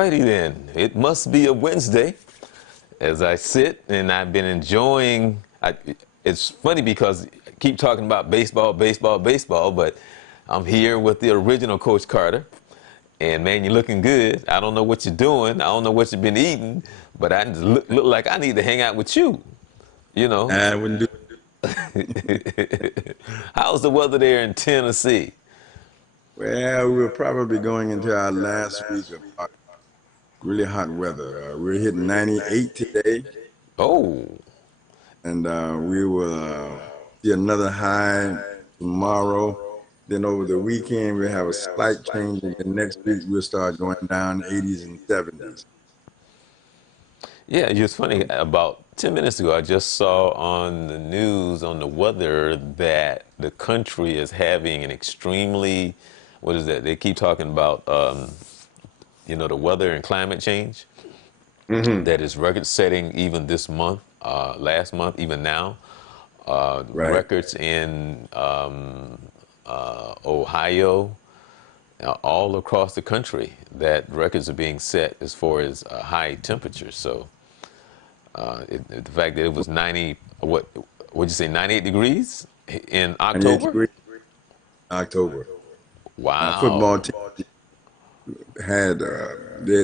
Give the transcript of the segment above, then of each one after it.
righty then. It must be a Wednesday as I sit and I've been enjoying. It's funny because I keep talking about baseball, baseball, baseball, but I'm here with the original Coach Carter. And man, you're looking good. I don't know what you're doing. I don't know what you've been eating, but I just look like I need to hang out with you. You know. I wouldn't do. How's the weather there in Tennessee? Well, we're probably going into our last week of really hot weather. We're hitting 98 today, Oh, and we will see another high tomorrow. Then over the weekend, we'll have a slight change, and then next week we'll start going down 80s and 70s. yeah, it's funny. About 10 minutes ago, I just saw on the news on the weather that the country is having an extremely, what is that? They keep talking about, the weather and climate change Hmm. that is record setting even this month, last month, even now. Right. Records in Ohio, all across the country, that records are being set as far as high temperatures. So the fact that it was 90, would you say 98 degrees in 98 October? degrees, October. Our football Wow. team had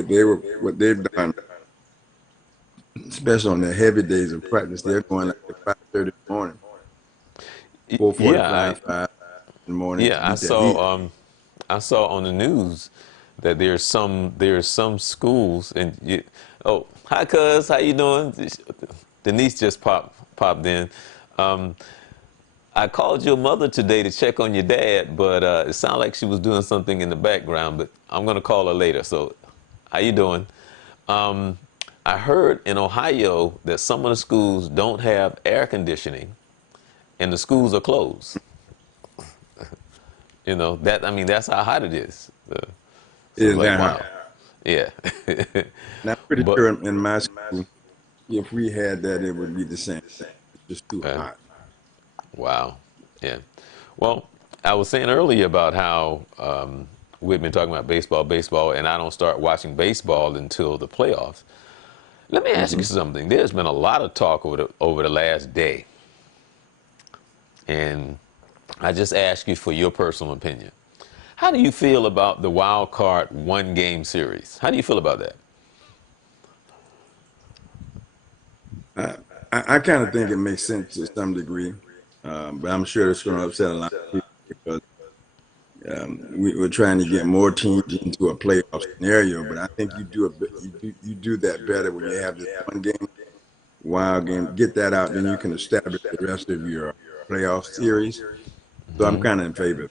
they were what they've done, especially on the heavy days of practice. They're going like at 5:30 in the morning, Yeah, 4:45, 5 in the morning to yeah, beat that heat. I saw on the news that there's some schools oh, hi cuz, how you doing? Denise just popped in. Um, I called your mother today to check on your dad, but it sounded like she was doing something in the background. But I'm gonna call her later. So, how you doing? Um, I heard in Ohio that some of the schools don't have air conditioning, and the schools are closed. That's how hot it is. So it's Is like, that hot? wow, yeah. And I'm pretty But sure in my school, if we had that, it would be the same thing. It's just too uh, hot. wow, yeah. Well, I was saying earlier about how we've been talking about baseball, baseball, and I don't start watching baseball until the playoffs. Let me ask you Hmm. something. There's been a lot of talk over the last day, and I just ask you for your personal opinion. How do you feel about the wild card one game series? How do you feel about that? I, I kind of think it makes sense to some degree, but I'm sure it's going to upset a lot of people because we're trying to get more teams into a playoff scenario. But I think you do that better when you have this one game, wild game. Get that out, then you can establish the rest of your playoff series. So I'm kind of in favor.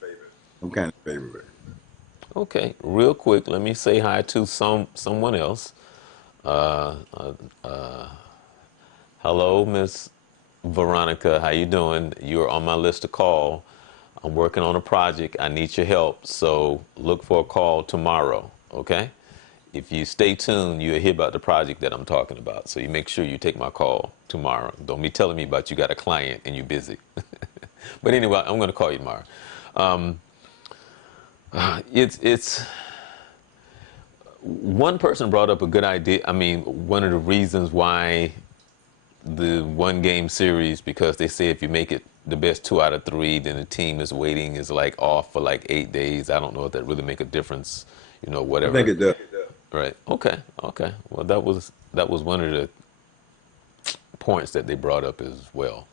I'm kind of in favor of it. Okay, real quick, let me say hi to someone else. Uh, uh, uh, Hello, Miss Veronica. How you doing? You're on my list to call. I'm working on a project. I need your help. So look for a call tomorrow. Okay? If you stay tuned, you'll hear about the project that I'm talking about. So you make sure you take my call tomorrow. Don't be telling me about you got a client and you're busy. But anyway, I'm going to call you tomorrow. Um, it's one person brought up a good idea. I mean, one of the reasons why the one game series, because they say if you make it the best 2 out of 3, then the team is waiting is like off for like 8 days. I don't know if that really make a difference, I think whatever. it does. Right. Okay. Okay. Well, that was one of the points that they brought up as well.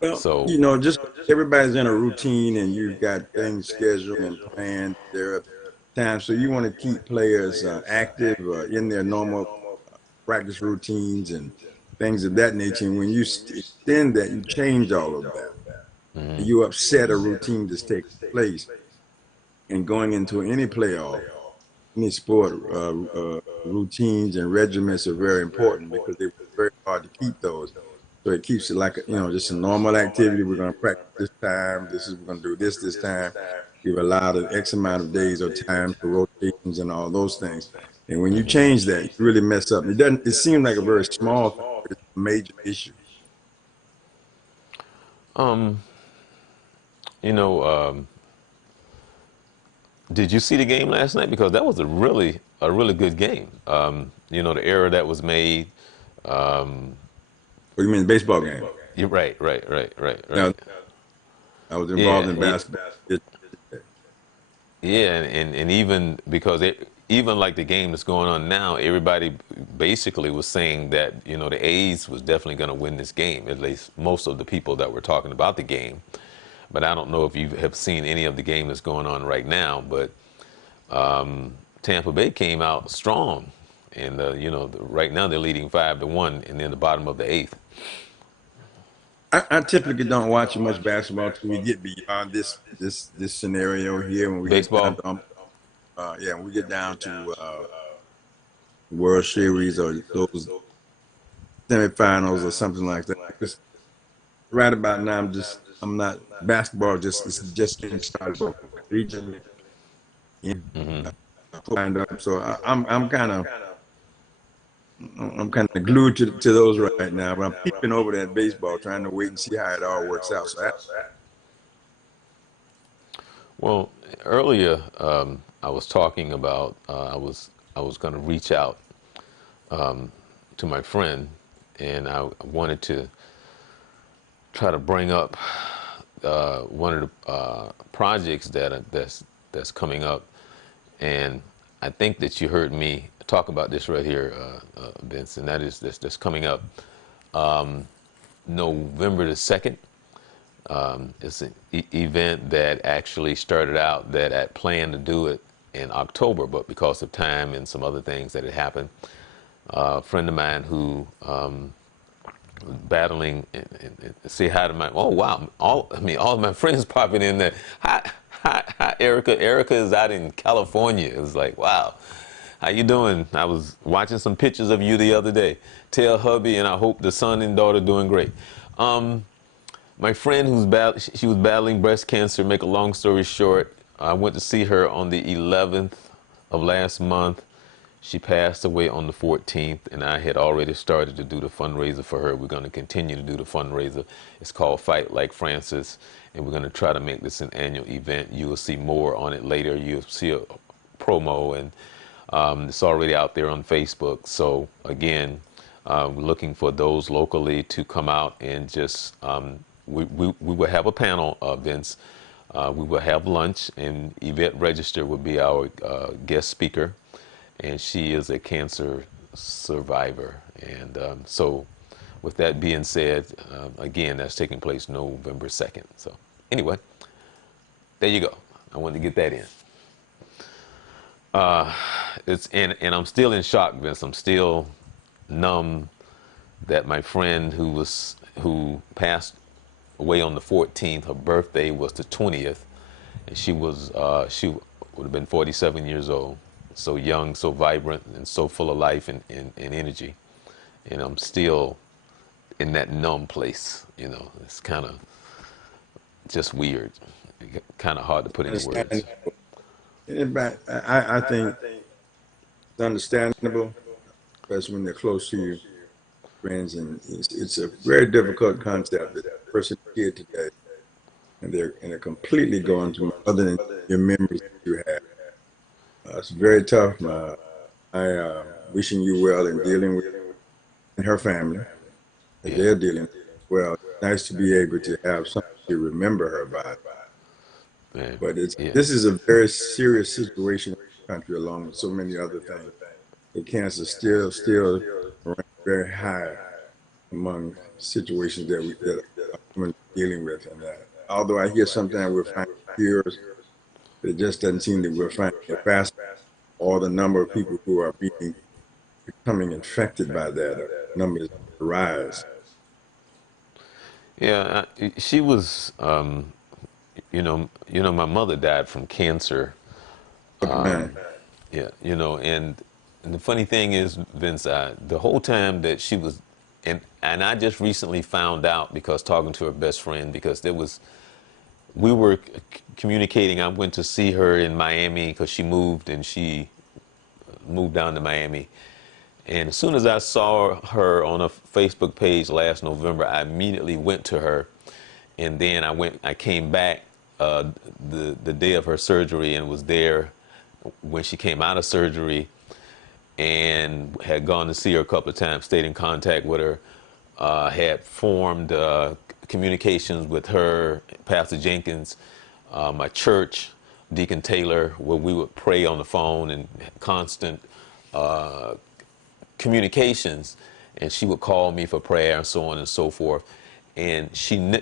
Well, So, just everybody's in a routine and you've got things scheduled and planned. There are times, so you want to keep players active in their normal practice routines and things of that nature. And when you extend that, you change all of that. And you upset a routine that's taking place. And going into any playoff, any sport, routines and regiments are very important because they're very hard to keep those. So it keeps it like just a normal activity. We're going to practice this time. We're going to do this time. We've allowed an X amount of days or time for rotations and all those things. And when you change that, you really mess up. It doesn't. It seems like a very small thing, but it's a major issue. um, you know, um, Did you see the game last night? Because that was a really good game. The error that was made. What do you mean, the baseball game? You're right, right, right, right, Now, right. I was involved Yeah, in yeah, basketball. yeah, and even because even like the game that's going on now, everybody basically was saying that the A's was definitely going to win this game. At least most of the people that were talking about the game. But I don't know if you have seen any of the game that's going on right now. But Tampa Bay came out strong, and right now they're leading 5-1, and then the bottom of the eighth. I typically don't watch much basketball till we get beyond this scenario here. When we get down Baseball. to yeah, when we get down to World Series or those semifinals or something like that. Because right about now, I'm not basketball. It's just getting started. Region, you lined up. So I'm kind of glued to those right now. But I'm peeping over that baseball, trying to wait and see how it all works out. So Well, earlier I was talking about I was going to reach out to my friend, and I wanted to try to bring up one of the projects that's coming up, and I think that you heard me talk about this right here, Vince, and that is this coming up November the 2nd. It's an event that actually started out that I planned to do it in October, but because of time and some other things that had happened, a friend of mine who battling and say hi to my, oh wow, all of my friends popping in there. Hi Erica. Erica is out in California. It's like, wow, how you doing? I was watching some pictures of you the other day. Tell hubby and I hope the son and daughter doing great. My friend she was battling breast cancer. Make a long story short, I went to see her on the 11th of last month. She passed away on the 14th, and I had already started to do the fundraiser for her. We're going to continue to do the fundraiser. It's called Fight Like Francis, and we're going to try to make this an annual event. You will see more on it later. You'll see a promo, and it's already out there on Facebook. So again, we're looking for those locally to come out and just we will have a panel, Vince. We will have lunch, and Yvette Register will be our guest speaker, and she is a cancer survivor. And so, with that being said, again, that's taking place November 2nd. So, anyway, there you go. I wanted to get that in. And I'm still in shock, Vince. I'm still numb that my friend who passed away on the 14th, her birthday was the 20th, and she would have been 47 years old, so young, so vibrant, and so full of life and energy. And I'm still in that numb place. It's kind of just weird, kind of hard to put into words. understand. I think it's understandable, especially when they're close to you, friends, and it's a very difficult concept that a person here today, and they're completely going to other than your memories that you have. It's very tough. I wishing you well in dealing with her family that Yeah, they're dealing with. Well, it's nice to be able to have something to remember her by. man. But Yeah, this is a very serious situation in the country, along with so many other things. The cancer still ranks very high among situations that women are dealing with. And although I hear sometimes we're finding cures, it just doesn't seem that we're finding it fast. Or the number of people who are becoming infected by that number is on the rise. yeah. She was, my mother died from cancer. Man, Yeah, and the funny thing is, Vince, the whole time that she was, and I just recently found out because talking to her best friend, because we were communicating. I went to see her in Miami because she moved and she moved down to Miami. And as soon as I saw her on a Facebook page last November, I immediately went to her, and then I came back the day of her surgery and was there when she came out of surgery, and had gone to see her a couple of times, stayed in contact with her, had formed communications with her, Pastor Jenkins, my church, Deacon Taylor, where we would pray on the phone and constant communications, and she would call me for prayer and so on and so forth. And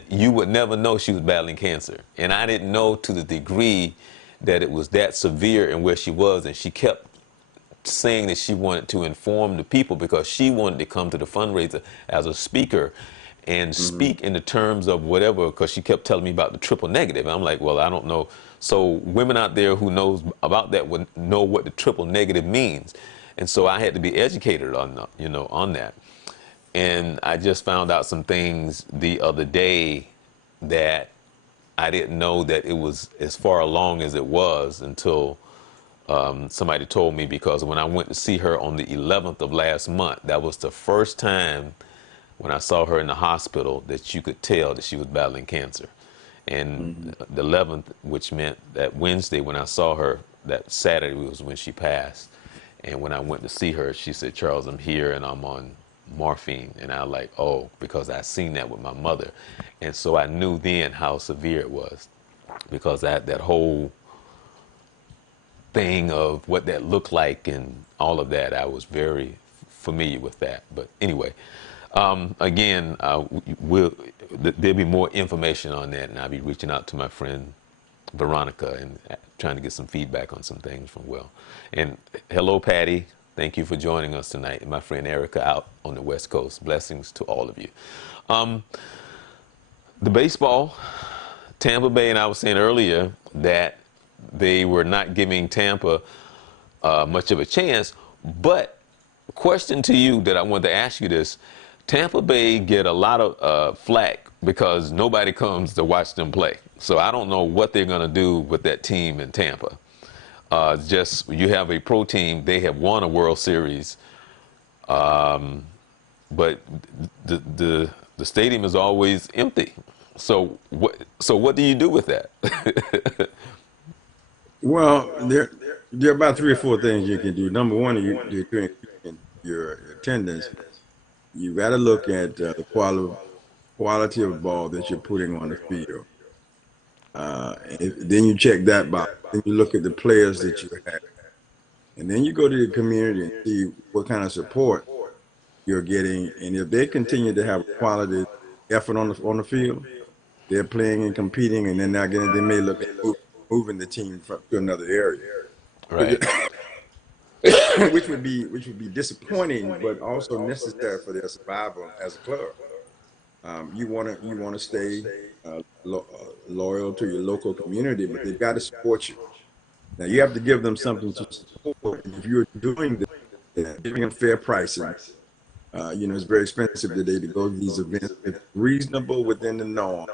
you would never know she was battling cancer, and I didn't know to the degree that it was that severe and where she was. And she kept saying that she wanted to inform the people because she wanted to come to the fundraiser as a speaker and Mm-hmm. speak in the terms of whatever, because she kept telling me about the triple negative. And I'm like, well, I don't know. So women out there who knows about that would know what the triple negative means. And so I had to be educated on on that. And I just found out some things the other day that I didn't know that it was as far along as it was until somebody told me, because when I went to see her on the 11th of last month, that was the first time when I saw her in the hospital that you could tell that she was battling cancer. And Mm-hmm. the 11th, which meant that Wednesday when I saw her, that Saturday was when she passed. And when I went to see her, she said, Charles, I'm here and I'm on morphine. And I was like, oh, because I seen that with my mother. And so I knew then how severe it was, because that whole thing of what that looked like and all of that, I was very familiar with that. But anyway, again, there'll be more information on that, and I'll be reaching out to my friend Veronica and trying to get some feedback on some things from Will. And hello, Patty. Thank you for joining us tonight. And my friend Erica out on the West Coast. Blessings to all of you. The baseball, Tampa Bay, and I was saying earlier that they were not giving Tampa much of a chance. But question to you that I wanted to ask you this: Tampa Bay get a lot of flack because nobody comes to watch them play. So I don't know what they're going to do with that team in Tampa. Just you have a pro team; they have won a World Series, but the stadium is always empty. So what do you do with that? Well, there are about three or four things you can do. Number one, you're increasing your attendance. You got to look at the quality of ball that you're putting on the field. Then you check that box. Then you look at the players that you have, and then you go to the community and see what kind of support you're getting. And if they continue to have a quality effort on the field, they're playing and competing, and then again they may look at moving the team to another area, which, Right. which would be disappointing, but also necessary for their survival as a club. You want to stay loyal to your local community, but they've got to support you. Now you have to give them something to support. And if you're doing this, giving them fair pricing, it's very expensive today to go to these events. It's reasonable within the norm,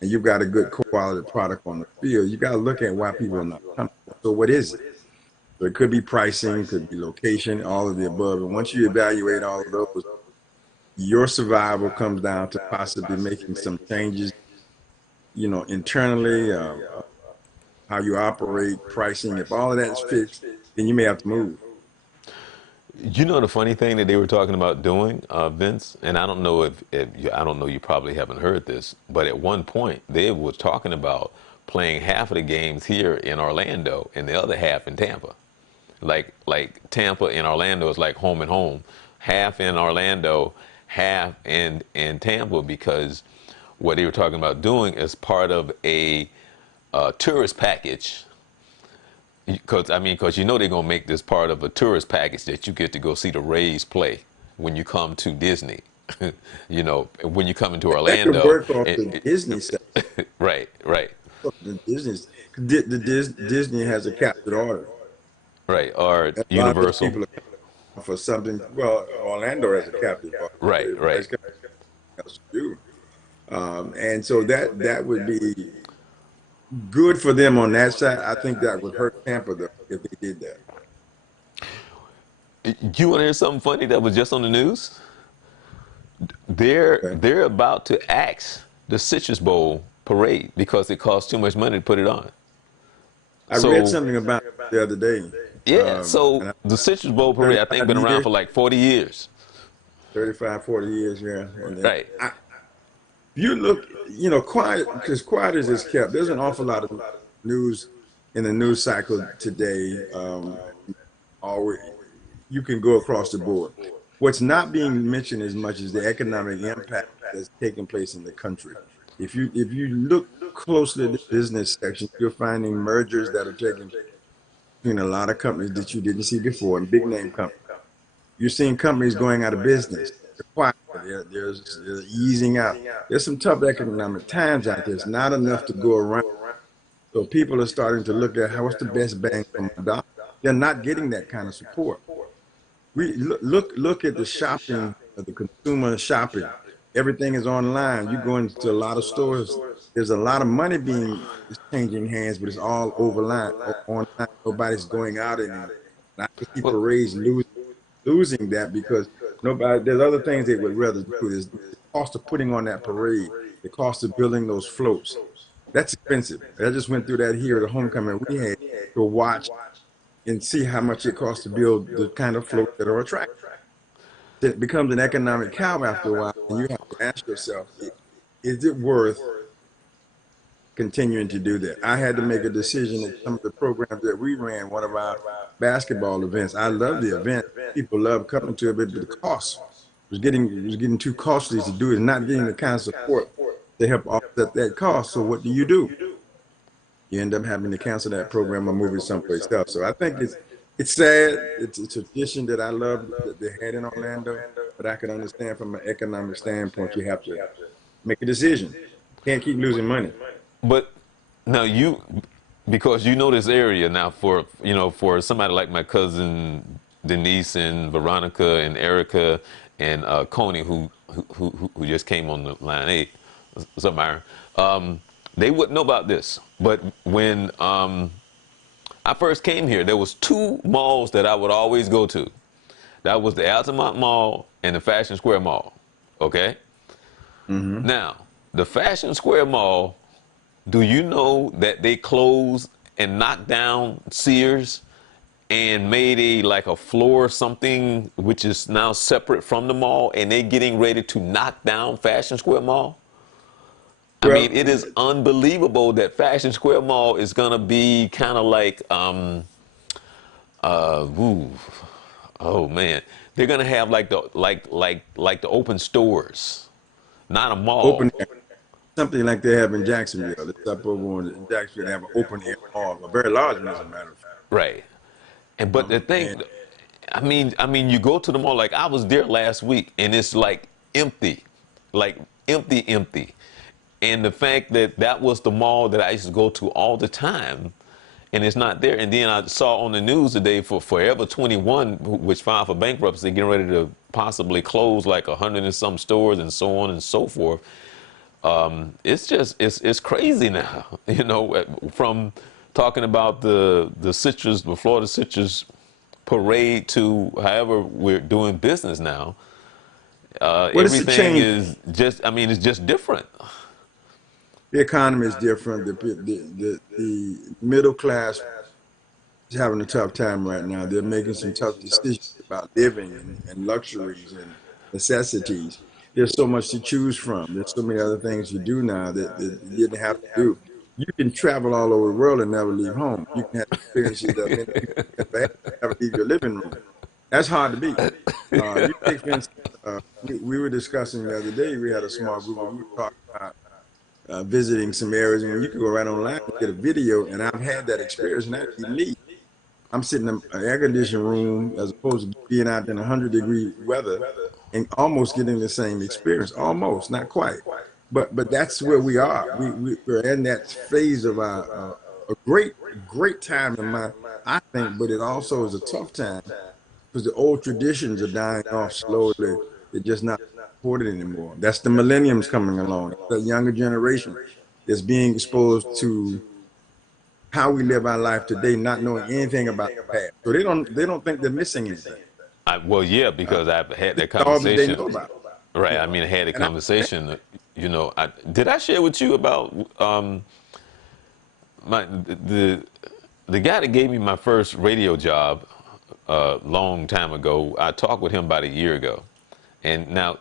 and you've got a good quality product on the field. You got to look at why people are not coming. So what is it? So it could be pricing, could be location, all of the above. And once you evaluate all of those, your survival comes down to possibly making some changes, internally, how you operate, pricing. If all of that's fixed, then you may have to move. You know the funny thing that they were talking about doing, Vince, and I don't know if I don't know, you probably haven't heard this, but at one point they were talking about playing half of the games here in Orlando and the other half in Tampa. Like Tampa and Orlando is like home and home, half in Orlando, half in Tampa, because what they were talking about doing is part of a tourist package. Because they're gonna make this part of a tourist package that you get to go see the Rays play when you come to Disney. When you come into That could Orlando, work off the Disney side. right, right, Disney has a captured audience. right, or And a lot of those Universal, people are coming for something. Well, Orlando has a captive audience, but right, right. everybody's got something else to do. And so that would be good for them on that side. I think that would hurt Tampa though if they did that. You want to hear something funny that was just on the news? They're Okay. they're about to axe the Citrus Bowl parade because it costs too much money to put it on. I read So something about the other day. yeah, so And the Citrus Bowl parade I think 35 been around years, for like 40 years. 35, 40 years, yeah. And Right. you look, quiet, because quiet as it's kept. There's an awful lot of news in the news cycle today. Always, you can go across the board. What's not being mentioned as much is the economic impact that's taking place in the country. If you look closely at the business section, you're finding mergers that are taking between a lot of companies that you didn't see before, and big name companies. You're seeing companies going out of business. They're quiet. They're easing out. There's some tough economic times out there. It's not enough to go around. So people are starting to look at what's the best bang for my dollar. They're not getting that kind of support. We look at the shopping, the consumer shopping. Everything is online. You go into a lot of stores. There's a lot of money being is changing hands, but it's all online. Nobody's going out anymore. And I can see Well, parades losing that because nobody. There's other things they would rather do. There's the cost of putting on that parade, the cost of building those floats. That's expensive. I just went through that here at the homecoming we had to watch and see how much it costs to build the kind of floats that are attractive. It becomes an economic cow after a while, and you have to ask yourself, is it worth continuing to do that? I had to make a decision at some of the programs that we ran, one of our basketball events. I love the event. People love coming to it, but the cost was getting too costly to do it, and not getting the kind of support to help offset that cost. So what do? You end up having to cancel that program or move it someplace else. So I think it's sad. It's a tradition that I love that they had in Orlando, but I can understand from an economic standpoint, you have to make a decision. Can't keep losing money. but now because you know this area now for somebody like my cousin Denise and Veronica and Erica and Coney who just came on the line. Hey, what's up, Myron? They wouldn't know about this, but when I first came here, there was two malls that I would always go to. That was the Altamont Mall and the Fashion Square Mall. Okay. Hmm. Now, the Fashion Square Mall, do you know that they closed and knocked down Sears and made a floor something which is now separate from the mall, and they're getting ready to knock down Fashion Square Mall? I Well, mean, it is unbelievable that Fashion Square Mall is gonna be kind of like ooh, oh man, they're gonna have like the open stores, not a open mall. air, something like they have in Jacksonville. It's up over in Jacksonville. They have an open air mall, a very large one, as a matter of fact. Right. And but the And thing, I mean, you go to the mall. Like I was there last week, and it's like empty, empty. And the fact that that was the mall that I used to go to all the time, and it's not there. And then I saw on the news today for Forever 21, which filed for bankruptcy, getting ready to possibly close like 100 and some stores and so on and so forth. It's just it's crazy now. From talking about the Florida Citrus parade to however we're doing business now. what is the Everything change? is just, I mean, it's just different. The economy is different. The middle class is having a tough time right now. They're making some tough decisions about living and luxuries and necessities. There's so much to choose from. There's so many other things you do now that you didn't have to do. You can travel all over the world and never leave home. You can have experiences that many people never had, never leave your living room. That's hard to beat. You take, for instance, we were discussing the other day, we had a small group and we were talking about visiting some areas, and when you can go right online and get a video, and I've had that experience, and actually leave. I'm sitting in an air conditioned room as opposed to being out in 100-degree weather and almost getting the same experience. Almost, not quite. But that's where we are. We're in that phase of a great time in my I think, but it also is a tough time because the old traditions are dying off slowly. They're just not supported anymore. That's the millenniums coming along. The younger generation is being exposed to how we live our life today, not knowing anything about the past. So they don't think they're missing anything. Well, yeah, Uh, because I've had this that is all that they conversation. know about. Right. I mean, I had a And I, conversation. You know, did I share with you about my the guy that gave me my first radio job a long time ago? I talked with him about a year ago, and now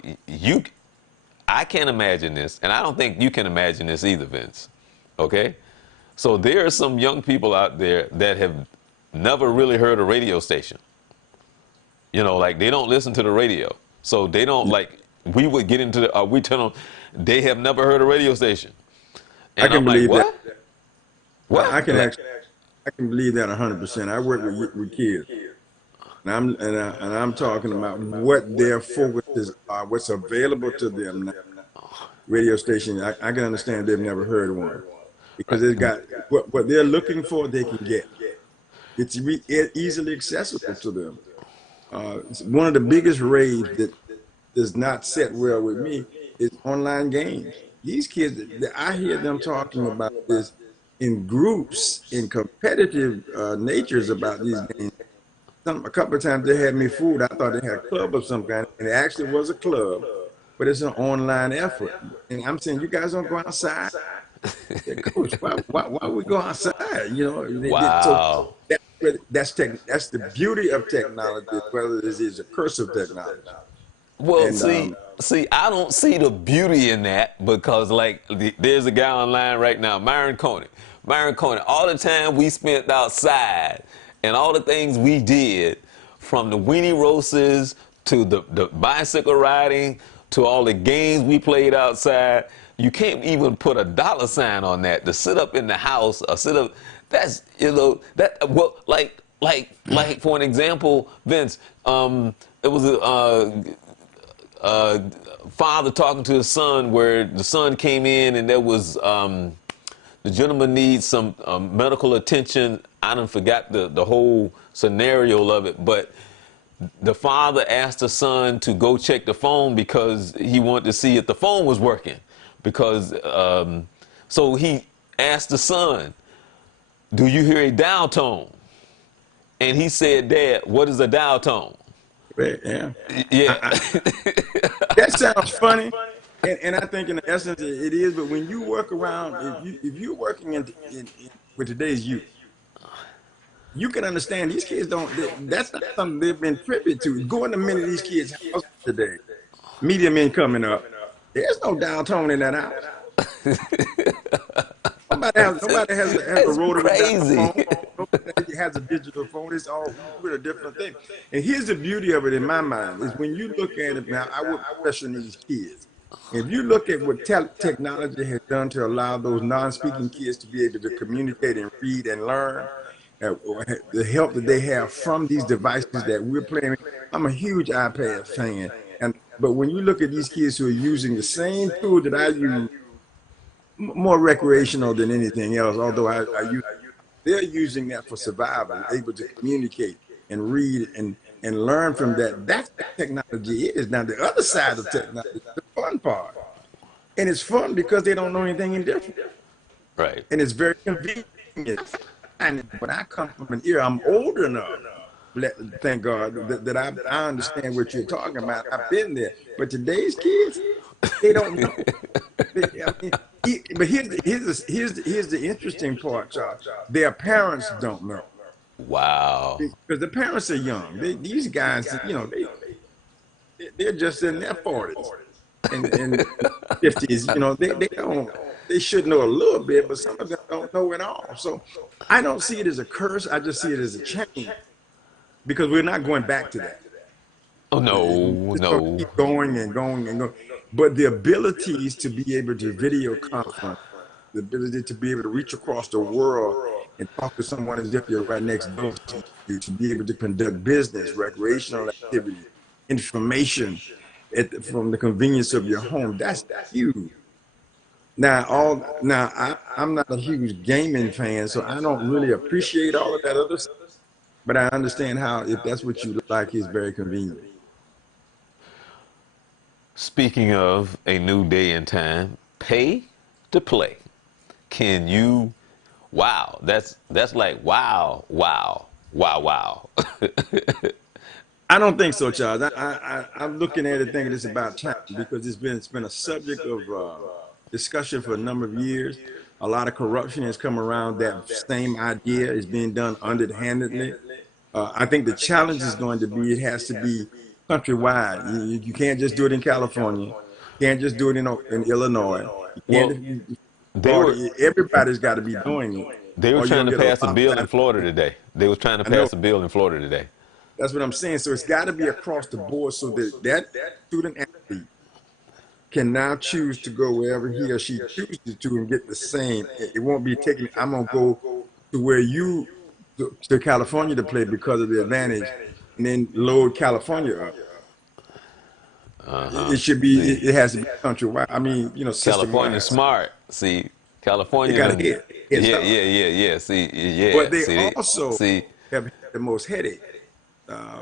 I can't imagine this, and I don't think you can imagine this either, Vince. Okay, so there are some young people out there that have never really heard a radio station. You know, like they don't listen to the radio, so they don't like. We would get into the. We tell them they have never heard a radio station, I and can I'm like, believe that. what? What? I can actually, I can believe that 100%. I work with kids, and I'm talking about what their focuses are, what's available to them now. Radio station, I can understand they've never heard one because Right. it's got what they're looking for, they can get. It's easily accessible to them. One of the biggest raves that does not set well with me is online games. These kids, I hear them talking about this in groups, in competitive natures about these games. A couple of times they had me fooled. I thought they had a club of some kind, and it actually was a club, but it's an online effort. And I'm saying, you guys don't go outside. Yeah, coach, why we go outside? You know, so Wow. that's the beauty of technology, whether it is a curse of technology. Well, And see, I don't see the beauty in that because, like, there's a guy online right now, Myron Coney. Myron Coney, all the time we spent outside and all the things we did, from the weenie roasts to the bicycle riding to all the games we played outside, you can't even put a dollar sign on that. To sit up in the house or sit up, that's, you know, that, well, like for an example, Vince, it was a, father talking to his son where the son came in and there was the gentleman needs some medical attention. I done forgot the whole scenario of it, but the father asked the son to go check the phone because he wanted to see if the phone was working. Because so he asked the son, "Do you hear a dial tone?" And he said, "Dad, what is a dial tone?" yeah, Yeah. I, that sounds funny, and I think in essence it is. But when you work around, if you're working with today's youth, you can understand these kids don't. That's not something they've been privy to. Going to many of these kids' houses today, medium income and up, there's no downtown in that house. Nobody has a That's rotary dial crazy. phone. Nobody has a digital phone. It's all with a different thing. And here's the beauty of it in my mind is when you look at it now, I would question these kids. If you look at what technology has done to allow those non-speaking kids to be able to communicate and read and learn, the help that they have from these devices that we're playing. I'm a huge iPad fan, but when you look at these kids who are using the same tool that I use, more recreational than anything else, although I use, they're using that for survival, able to communicate and read and learn from that. That's what technology is. Now, the other side of technology is the fun part. And it's fun because they don't know anything different. Right. And it's very convenient. And when I come from an era, I'm old enough, thank God, that I understand what you're talking about. I've been there. But today's kids, they don't know. I mean, but here's the interesting part, Charles. Their parents don't know Wow. because the parents are young. These guys, you know, they're just in their 40s and 50s. You know, they don't. They should know a little bit, but some of them don't know it all. So I don't see it as a curse. I just see it as a change because we're not going back to that. Oh no, It's going to no. keep going and going and going. But the abilities to be able to video conference, the ability to be able to reach across the world and talk to someone as if you're right next door to you, to be able to conduct business, recreational activity, information from the convenience of your home, that's huge. I'm not a huge gaming fan, so I don't really appreciate all of that other stuff. But I understand how, if that's what you like, it's very convenient. Speaking of a new day and time, pay to play. Can you? Wow, that's like wow, wow, wow, wow. I don't think so, Charles. I'm looking at it thinking it's about time because it's been a subject of discussion for a number of years. A lot of corruption has come around that same idea is being done underhandedly. I think the challenge is going to be it has to be countrywide. You can't just do it in California. You can't just do it in Illinois. You can't Well, just do it in they were Florida. Everybody's got to be doing it, they were or you're trying gonna to get a pass a bill in lopsided. Florida today. They was trying to I know. pass a bill in Florida today. That's what I'm saying. So it's got to be across the board so that that student athlete can now choose to go wherever he or she chooses to and get the same. It won't be taken. I'm gonna go to where you to California to play because of the advantage, and then load California up. Uh huh. It should be. See, It has to be countrywide. I mean, system California wide. smart. See, They California got done. head Yeah, start, yeah, yeah, yeah. See, but yeah. they See, also see. have had the most headache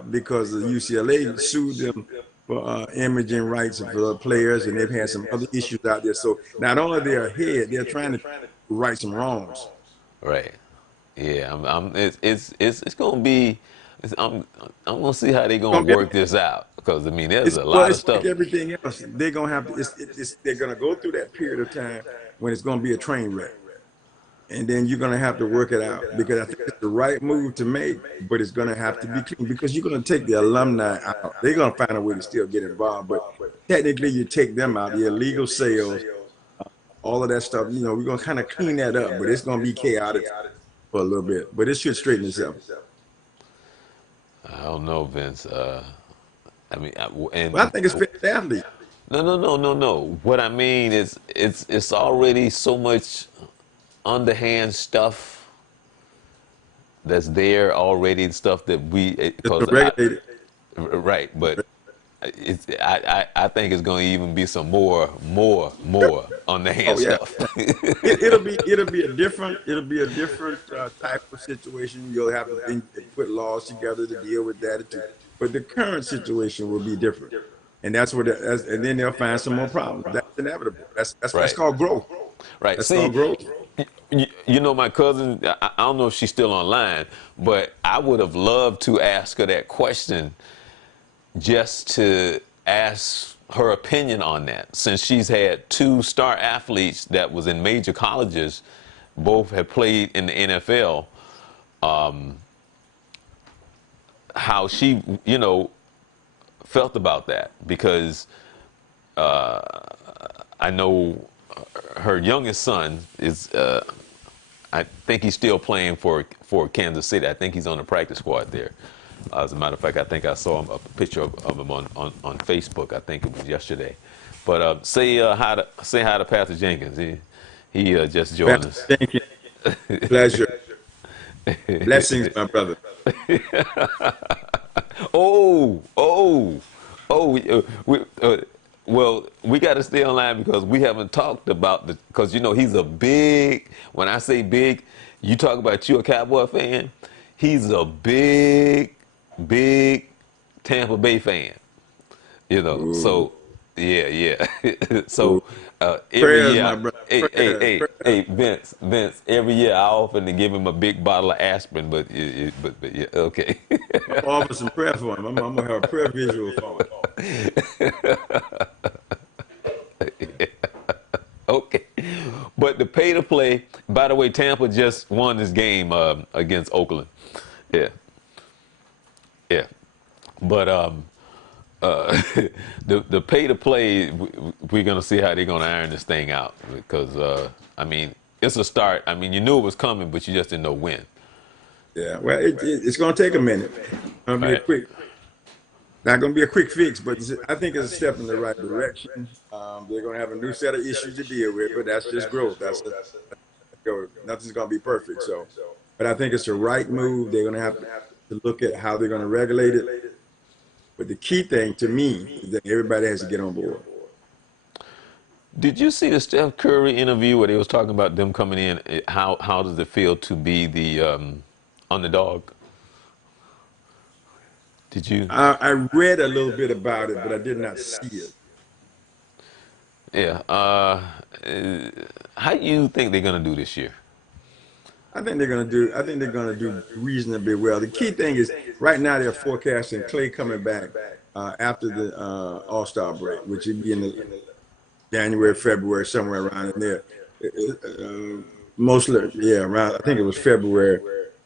because the UCLA sued them for imaging rights for the players, and they've had some other issues out there. So not only they're ahead, they're trying to right some wrongs. Right. Yeah. It's gonna be. I'm gonna see how they It's gonna gonna be. work this out because I mean, there's It's a well, lot of it's like stuff. everything else. They're gonna have to. They're gonna go through that period of time when it's gonna be a train wreck, and then you're gonna have to work it out because I think it's the right move to make, but it's gonna have to be clean because you're gonna take the alumni out. They're gonna find a way to still get involved, but technically you take them out, the illegal sales, all of that stuff. We're gonna kind of clean that up, but it's gonna be chaotic for a little bit. But it should straighten itself. I don't know, Vince. I mean, But I and think it's fair to the athlete. no, no, no, no, no. What I mean is, it's already so much underhand stuff that's there already. Stuff that we It's because been regulated. right, but I think it's going to even be some more underhand Oh yeah. stuff. It'll be a different type of situation. You'll have to put laws together to deal with that too. But the current situation will be different, and and then they'll find some more problems. That's inevitable. That's Right, called growth. right. That's called See, growth. you know, my cousin. I don't know if she's still online, but I would have loved to ask her that question just to ask her opinion on that, since she's had two star athletes that was in major colleges, both have played in the NFL. How she, felt about that, because I know her youngest son is. I think he's still playing for Kansas City. I think he's on the practice squad there. As a matter of fact, I think I saw a picture of him on Facebook. I think it was yesterday. But say hi to Pastor Jenkins. He just joined Pastor us. Jenkins, pleasure, blessings, my brother. Oh, oh, oh. Well, we got to stay online because we haven't talked about because he's a big. When I say big, you talk about you a Cowboy fan. He's a big Tampa Bay fan. Ooh, So yeah, yeah. ooh. So every Prayers, year, my brother. hey, hey, Prayers, hey, prayers. hey, Vince. Every year I often to give him a big bottle of aspirin, but yeah, okay. I'm gonna offer some prayer for him. I'm gonna have a prayer visual for him. Okay. But the pay to play, by the way, Tampa just won this game against Oakland. Yeah, yeah. But the pay to play, we're gonna see how they're gonna iron this thing out, because I mean, it's a start. I mean, you knew it was coming, but you just didn't know when. Yeah, well, it's going to take a minute. Gonna be a Right. quick, not going to be a quick fix, but I think it's a step in the right direction. They're going to have a new set of issues to deal with, but that's just growth. Nothing's going to be perfect. So, but I think it's the right move. They're going to have to look at how they're going to regulate it. But the key thing to me is that everybody has to get on board. Did you see the Steph Curry interview where they was talking about them coming in? How does it feel to be the underdog? Did you? I read a little bit about it, but I did not see it. Yeah. How you think they're gonna do this year? I think they're going to do. I think they're going to do reasonably well. The key thing is right now they're forecasting Clay coming back after the All-Star break, which would be in the January, February, somewhere around in there. Mostly, yeah, around. I think it was February.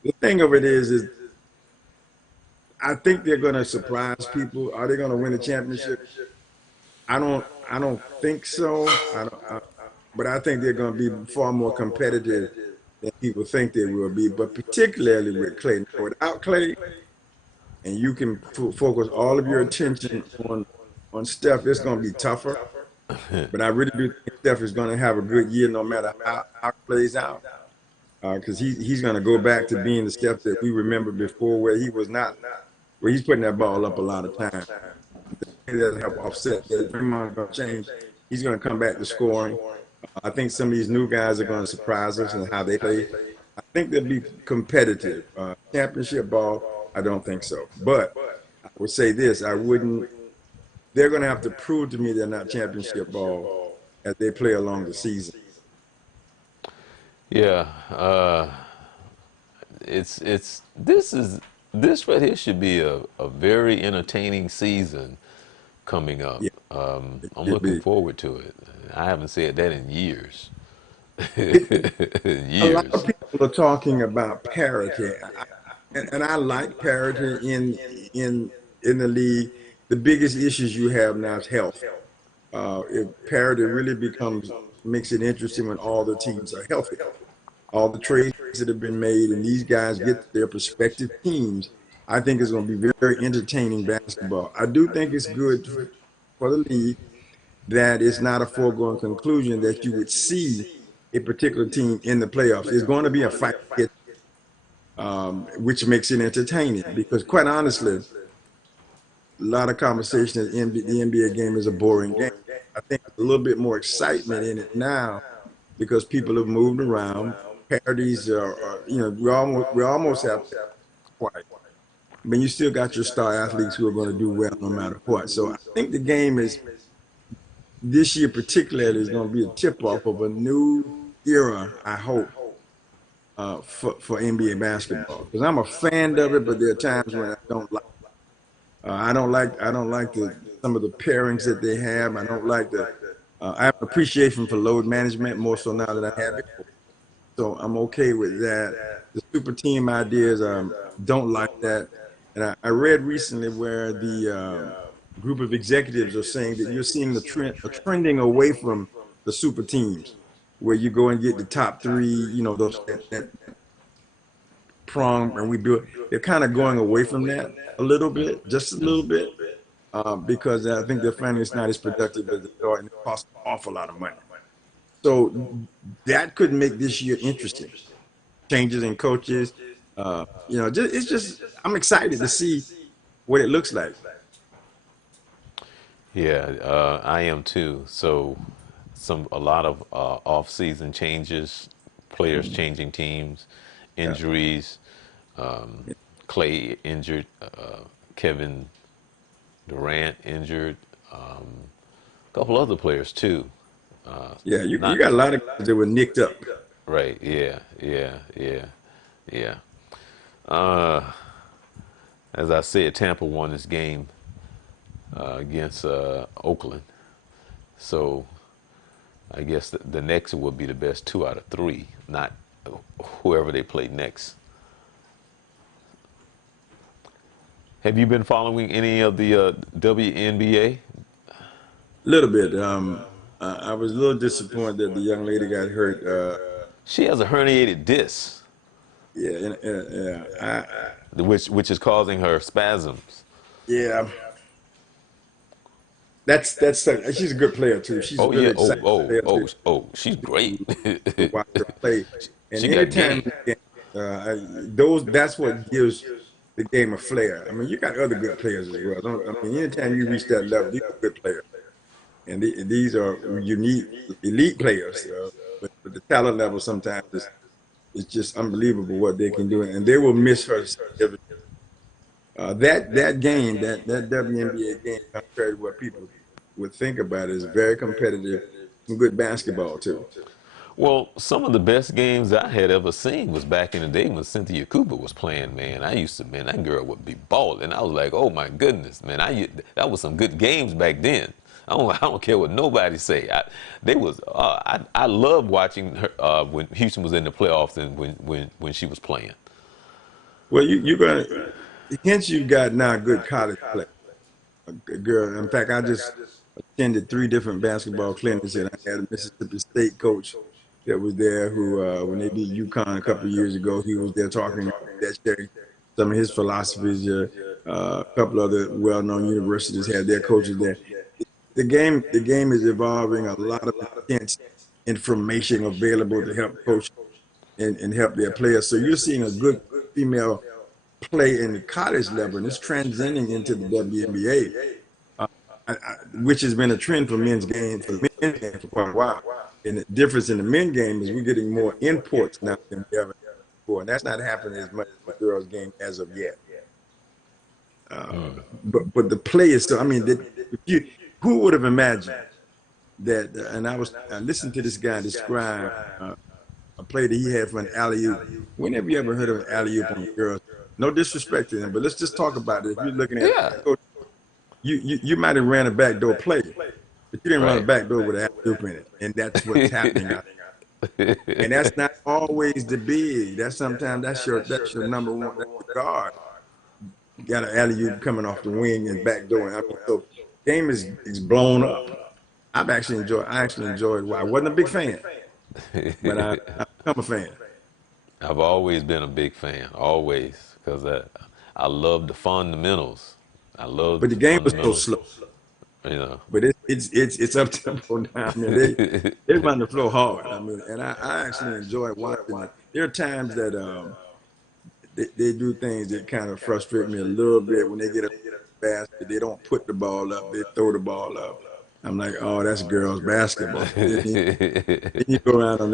The thing of it is I think they're going to surprise people. Are they going to win the championship? I don't think so. But I think they're going to be far more competitive than people think they will be. But particularly with Clay. Now, without Clay, and you can focus all of your attention on Steph, it's going to be tougher. But I really do think Steph is going to have a good year, no matter how it plays out. Because he's going to go back to being the Steph that we remember before, where he was not, where he's putting that ball up a lot of time. That'll help offset that. Draymond's going to change. He's going to come back to scoring. I think some of these new guys are going to surprise us in how they play. I think they'll be competitive. Championship ball, I don't think so. But I would say this: I wouldn't. They're going to have to prove to me they're not championship ball as they play along the season. Yeah, it's this right here should be a very entertaining season coming up. Yeah, I'm it'd looking be. forward to it. I haven't said that in years. It, a lot of Years. people are talking about parity, and I like parity in the league. The biggest issues you have now is health. If parity really becomes makes it interesting when all the teams are healthy, all the trades that have been made, and these guys get their prospective teams. I think it's going to be very entertaining basketball. I do think it's good for the league that it's not a foregone conclusion that you would see a particular team in the playoffs. It's going to be a fight, which makes it entertaining. Because quite honestly, a lot of conversation that the NBA game is a boring game. I think there's a little bit more excitement in it now because people have moved around. Parodies are we almost have twice. But you still got your star athletes who are going to do well no matter what. So I think the game is this year particularly is going to be a tip off of a new era. I hope for NBA basketball because I'm a fan of it, but there are times when I don't like. I don't like the some of the pairings that they have. I don't like the. I have an appreciation for load management more so now than I had before. So I'm okay with that. The super team ideas, don't like that. And I read recently where the group of executives are saying that you're seeing the trend, a trending away from the super teams, where you go and get the top three, those that prong, and we do it. They're kind of going away from that a little bit, just a little bit, because I think they're finding it's not as productive as they thought, and it costs an awful lot of money. So that could make this year interesting. Changes in coaches. It's just I'm excited to see what it looks like. Yeah, I am too. So, a lot of off-season changes, players changing teams, Yeah, injuries. Clay injured, Kevin Durant injured, a couple other players too. yeah. You Not got a lot of guys that were nicked up. right. Yeah, yeah, yeah, yeah. Uh, as I said, Tampa won this game against Oakland. So I guess the next would be the best two out of three, not whoever they play next. Have you been following any of the WNBA? A little bit. I was a little disappointed that the young lady got hurt. She has a herniated disc, Yeah, yeah. which is causing her spasms. Yeah. She's a good player too. She's Oh yeah. really exciting player Oh, she's great. to watch her play. And She got anytime game. that's what gives the game a flair. I mean, you got other good players as well. I mean, anytime you reach that level, these are good players, and these are unique, elite players. But the talent level sometimes is just unbelievable what they can do, and they will miss her. That game, that WNBA game, contrary to what people would think about, is very competitive and good basketball too. Well, some of the best games I had ever seen was back in the day when Cynthia Cooper was playing, man. I used to, man, that girl would be balling. I was like, oh my goodness, man. That was some good games back then. I don't care what nobody say. I love watching her when Houston was in the playoffs and when she was playing. Well, you're gonna hence you got now good college play. A girl. In fact, I just attended three different basketball clinics, and I had a Mississippi State coach that was there who, when they beat UConn a couple of years ago, he was there talking that sharing some of his philosophies. A couple other well-known universities had their coaches there. The game is evolving. A lot of intense information available to help coach and help their players. So you're seeing a good female play in the college level, and it's transcending into the WNBA, which has been a trend for the men's game for quite a while. And the difference in the men's game is we're getting more imports now than we ever had before, and that's not happening as much in the girls' game as of yet. But the play is still. I mean, who would have imagined that? And I listened to this guy describe a play that he had for an alley oop. When have you ever heard of an alley oop on girls? No disrespect to them, but let's just talk about it. If you're looking at Yeah, you might have ran a backdoor play, but you didn't run a right. backdoor with an alley oop in it, and that's what's happening out. And that's not always the big. That's your number one. That's your guard. You got an alley oop coming off the wing and backdoor. I mean, so game is blown up. I actually enjoyed. Well, I wasn't a big fan, but I become a fan. I've always been a big fan, always, because I love the fundamentals. I love But the the game was so fundamentals, slow. you know. But it's up tempo now. I mean, they run the flow hard. I mean, and I actually enjoy watching it. There are times that they do things that kind of frustrate me a little bit when they get a basket. They don't put the ball up. They throw the ball up. I'm like, oh, that's girls basketball. Then you go down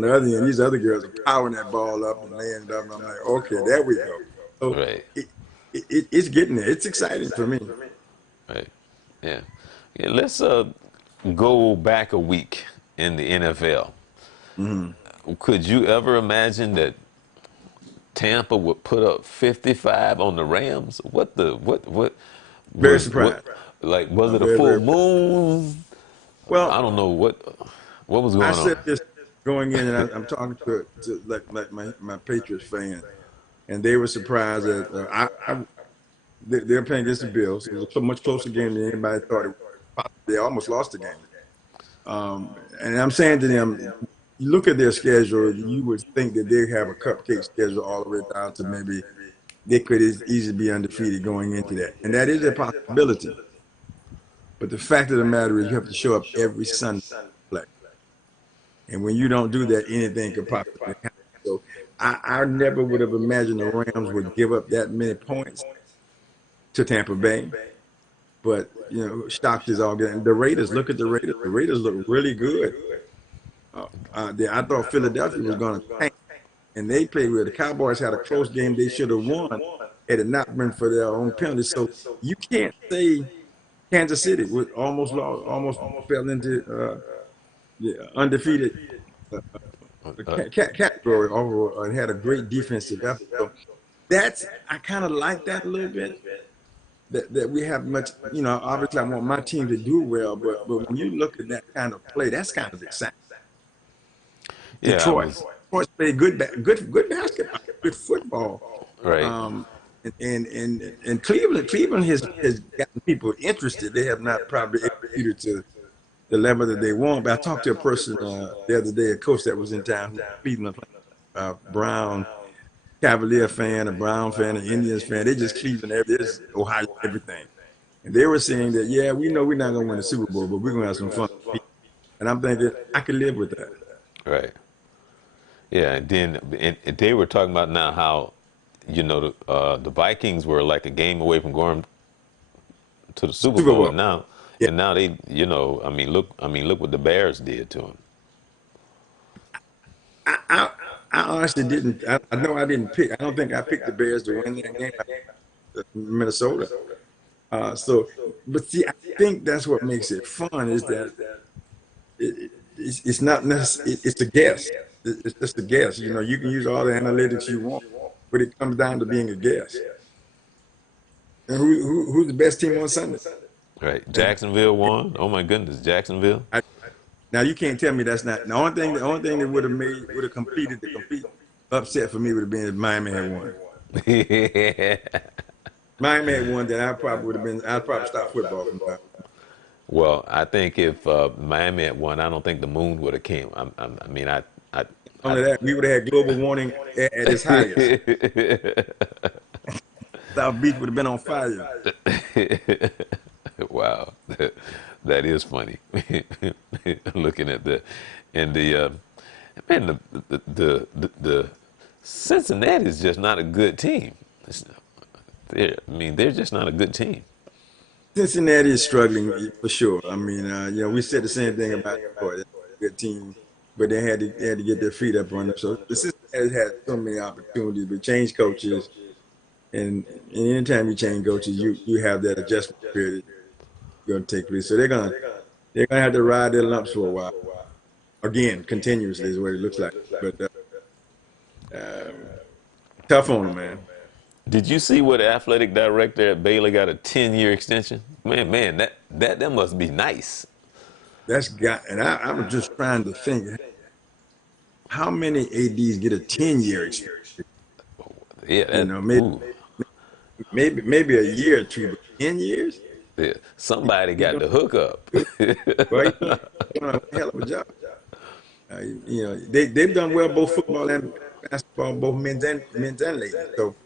the other end. These other girls are powering that ball up and laying it up. And I'm like, okay, there we go. So Right, it's getting there. It's exciting for me. right. Yeah. Yeah, let's go back a week in the NFL. Hmm. Could you ever imagine that Tampa would put up 55 on the Rams? What Very was what surprised. like was it a Very, full very. moon? Well, I don't know what was I going said on. this going in, and I'm talking to like my Patriots fan, and they were surprised that they're playing against the Bills. It was a much closer game than anybody thought it was. They almost lost the game. And I'm saying to them, you look at their schedule, you would think that they have a cupcake schedule all the way down to maybe they could as easily be undefeated going into that, and that is a possibility. But the fact of the matter is, you have to show up every Sunday to play. And when you don't do that, anything could possibly happen. So I never would have imagined the Rams would give up that many points to Tampa Bay. But shocked is all getting. The Raiders, look at the Raiders. The Raiders look really good. I thought Philadelphia was going to tank, and they played with the Cowboys. Had a close game they should have won had it not been for their own penalties. So you can't say Kansas City was almost lost, almost fell into the undefeated category overall, and had a great defensive effort. So I kind of like that a little bit. That we have much, obviously I want my team to do well, but when you look at that kind of play, that's kind of exciting. Yeah, I Detroit, was Detroit played good basketball, good football. right. Um, and Cleveland has gotten people interested. They have not probably executed to the level that they want. But I talked to a person the other day, a coach that was in town, Cleveland, Brown Cavalier fan, a Brown fan, an Indians fan. They just Cleveland, there's Ohio, everything. And they were saying that, yeah, we know we're not going to win the Super Bowl, but we're going to have some fun. And I'm thinking, I could live with that. Right. Yeah, and then and they were talking about now how, the Vikings were like a game away from going to the Super Super Bowl, Bowl. and now Yeah. they, I mean, look what the Bears did to them. I, I, I honestly didn't. I know I didn't pick. I don't think I picked the Bears to win that game. Minnesota. But see, I think that's what makes it fun is that it's not necessarily, it's a guess. It's just a guess. You know, you can use all the analytics you want, but it comes down to being a guess. And who's the best team on Sunday? Right. And Jacksonville won. Oh my goodness, Jacksonville. I, now you can't tell me that's not the only thing. The only thing that would have completed the complete upset for me would have been if Miami had won. Yeah. Miami had won, then I probably would have been. I'd probably stop football from now. Well, I think if Miami had won, I don't think the moon would have came. I mean, I. Only that we would have had global warming at its highest. South Beach would have been on fire. Wow, that is funny. Looking at the man, the Cincinnati is just not a good team. I mean, they're just not a good team. Cincinnati is struggling for sure. I mean, you know, we said the same thing about Detroit. They're a good team, but they had to get their feet up on them. So the Cincinnati had so many opportunities, but change coaches, and anytime you change coaches, you have that adjustment period going to take place. So they're gonna have to ride their lumps for a while. Again, continuously is what it looks like. But um, tough on them, man. Did you see what the athletic director at Baylor got a 10-year extension? Man, that must be nice. That's got, and I was just trying to think how many ADs get a 10-year extension. Yeah, You that know, ooh. maybe a year or two, but 10 years? Yeah, somebody He's got doing the hookup. good. Well, he's doing a hell of a job. You know, they've done well both football and basketball, both men's and ladies. So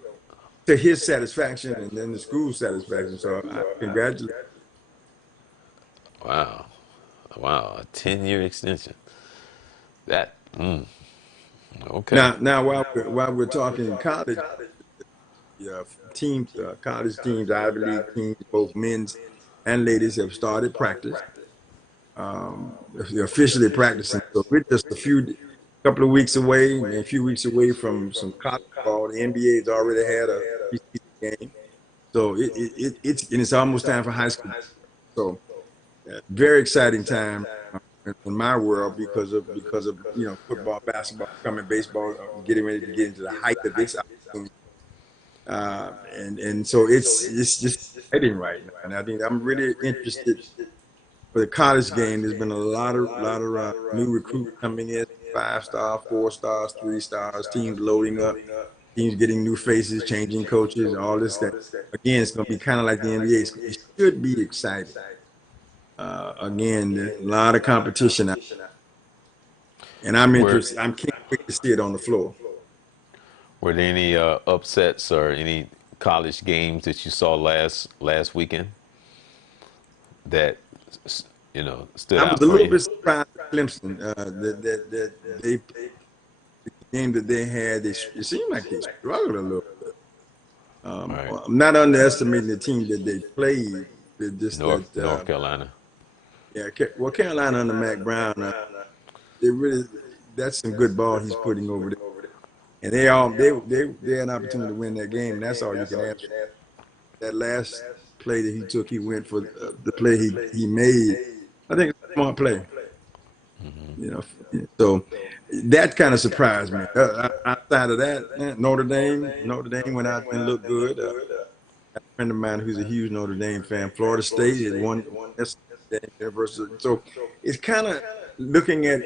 to his satisfaction and then the school's satisfaction. So I congratulate. Wow, wow, a 10-year extension. That okay. Now while we're talking college, teams, college teams, Ivy League teams, both men's and ladies have started practice. They're officially practicing. So we're just couple of weeks away, and a few weeks away from some college ball. The NBA has already had a preseason game, so it's almost time for high school. So very exciting time in my world because of football, basketball, coming baseball, getting ready to get into the height of its opportunity. And so it's just exciting right now, and I think I'm really interested for the college game. There's been a lot of new recruits coming in, 5 star, 4 stars, 3 stars, teams loading up, teams getting new faces, changing coaches, all this stuff. Again, it's going to be kind of like the NBA. It should be exciting. Again, there's a lot of competition out, and I'm Were interested. I can't wait to see it on the floor. were there any upsets or any college games that you saw last weekend that stood I was out a for little you? bit surprised at Clemson that they the game that they had. It seemed like they struggled a little. All right, I'm not underestimating the team that they played. But just North Carolina. yeah, well, Carolina under Mac Brown, they really that's some good ball he's putting over there, and they had an opportunity to win that game. And that's all you can ask for. That last play that he took, he went for the play he made. I think it's a smart play, you know. So that kind of surprised me. Outside of that, Notre Dame went out and looked good. A friend of mine who's a huge Notre Dame fan, Florida State had won University. So it's kind of looking at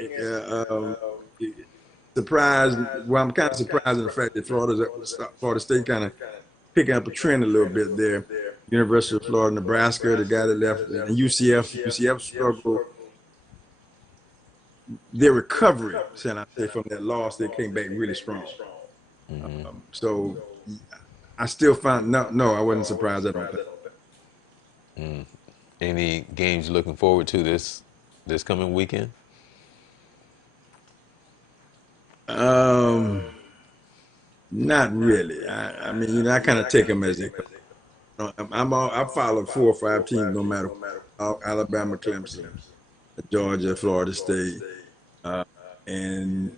surprised. Well, I'm kind of surprised in the fact that Florida State kind of picking up a trend a little bit there. University of Florida, Nebraska, the guy that left, and UCF struggled. Their recovery, shall I say, from that loss, they came back really strong. So I still found no, I wasn't surprised. I don't think. Any games you're looking forward to this coming weekend? Um, Not really. I mean, I kind of take them as they come. I follow 4 or 5 teams, no matter Alabama, Clemson, Georgia, Florida State, and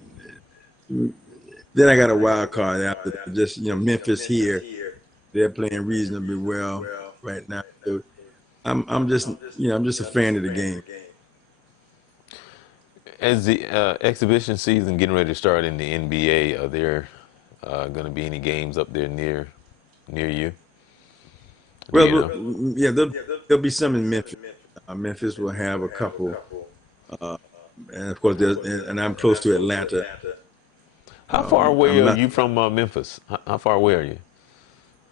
then I got a wild card after that. Just Memphis here, they're playing reasonably well right now. So I'm just a fan of the game. As the exhibition season getting ready to start in the NBA, are there going to be any games up there near you? Do Well, you know? yeah, there'll be some in Memphis. Memphis will have a couple, uh, and of course, and I'm close to Atlanta. How far away I'm are not you from Memphis? How far away are you?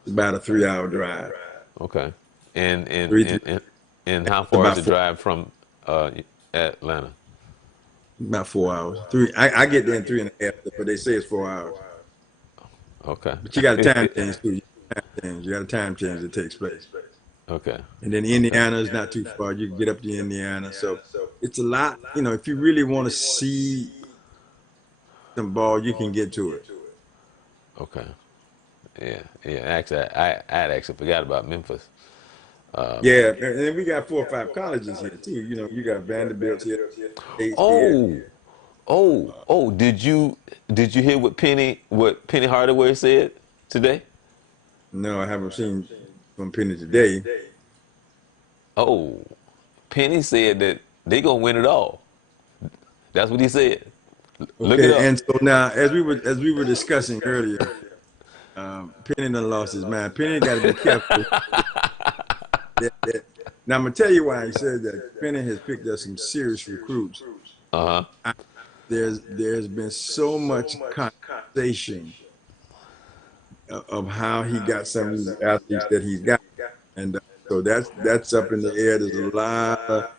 about a 3 hour drive. Okay. And and Three, and and, and how far is about the four, drive from Atlanta? about 4 hours. Three, I get there in 3.5, but they say it's 4 hours. Okay. But you got a time change too. You got a time change that takes place. Okay. And then Okay. Indiana is not too far. You can get up to Indiana. So it's a lot. If you really want to see some ball, you can get to it. Okay. Yeah. Yeah. Actually, I'd actually forgot about Memphis. Yeah, and then we got 4 or 5 colleges here too. You got Vanderbilt here, State's here. Oh, oh! Did you hear what Penny Hardaway said today? No, I haven't seen from Penny today. Oh, Penny said that they gonna win it all. That's what he said. Look it Okay, up. and so now as we were discussing earlier, Penny done lost his mind. Penny got to be careful. Now I'm gonna tell you why he said that. Penny has picked up some serious recruits. Uh huh. There's been so much conversation of how he got some of these athletes that he's got, and so that's up in the air. There's a lot of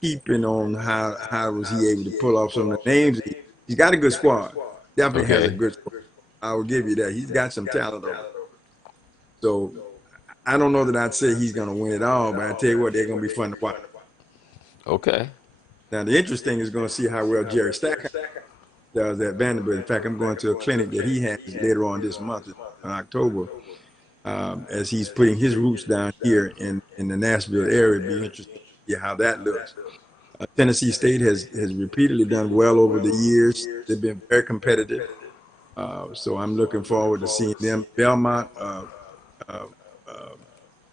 keeping on how was he able to pull off some of the names. He's got a good squad. Definitely has a Okay. good squad. I will give you that. He's got some talent over. So I don't know that I'd say he's going to win it all, but I tell you what, they're going to be fun to watch. Okay. Now the interesting is going to see how well Jerry Stack does at Vanderbilt. In fact, I'm going to a clinic that he has later on this month in October, as he's putting his roots down here in the Nashville area. It'd be interesting to see how that looks. Tennessee State has repeatedly done well over the years. They've been very competitive. So I'm looking forward to seeing them. Belmont, uh, uh,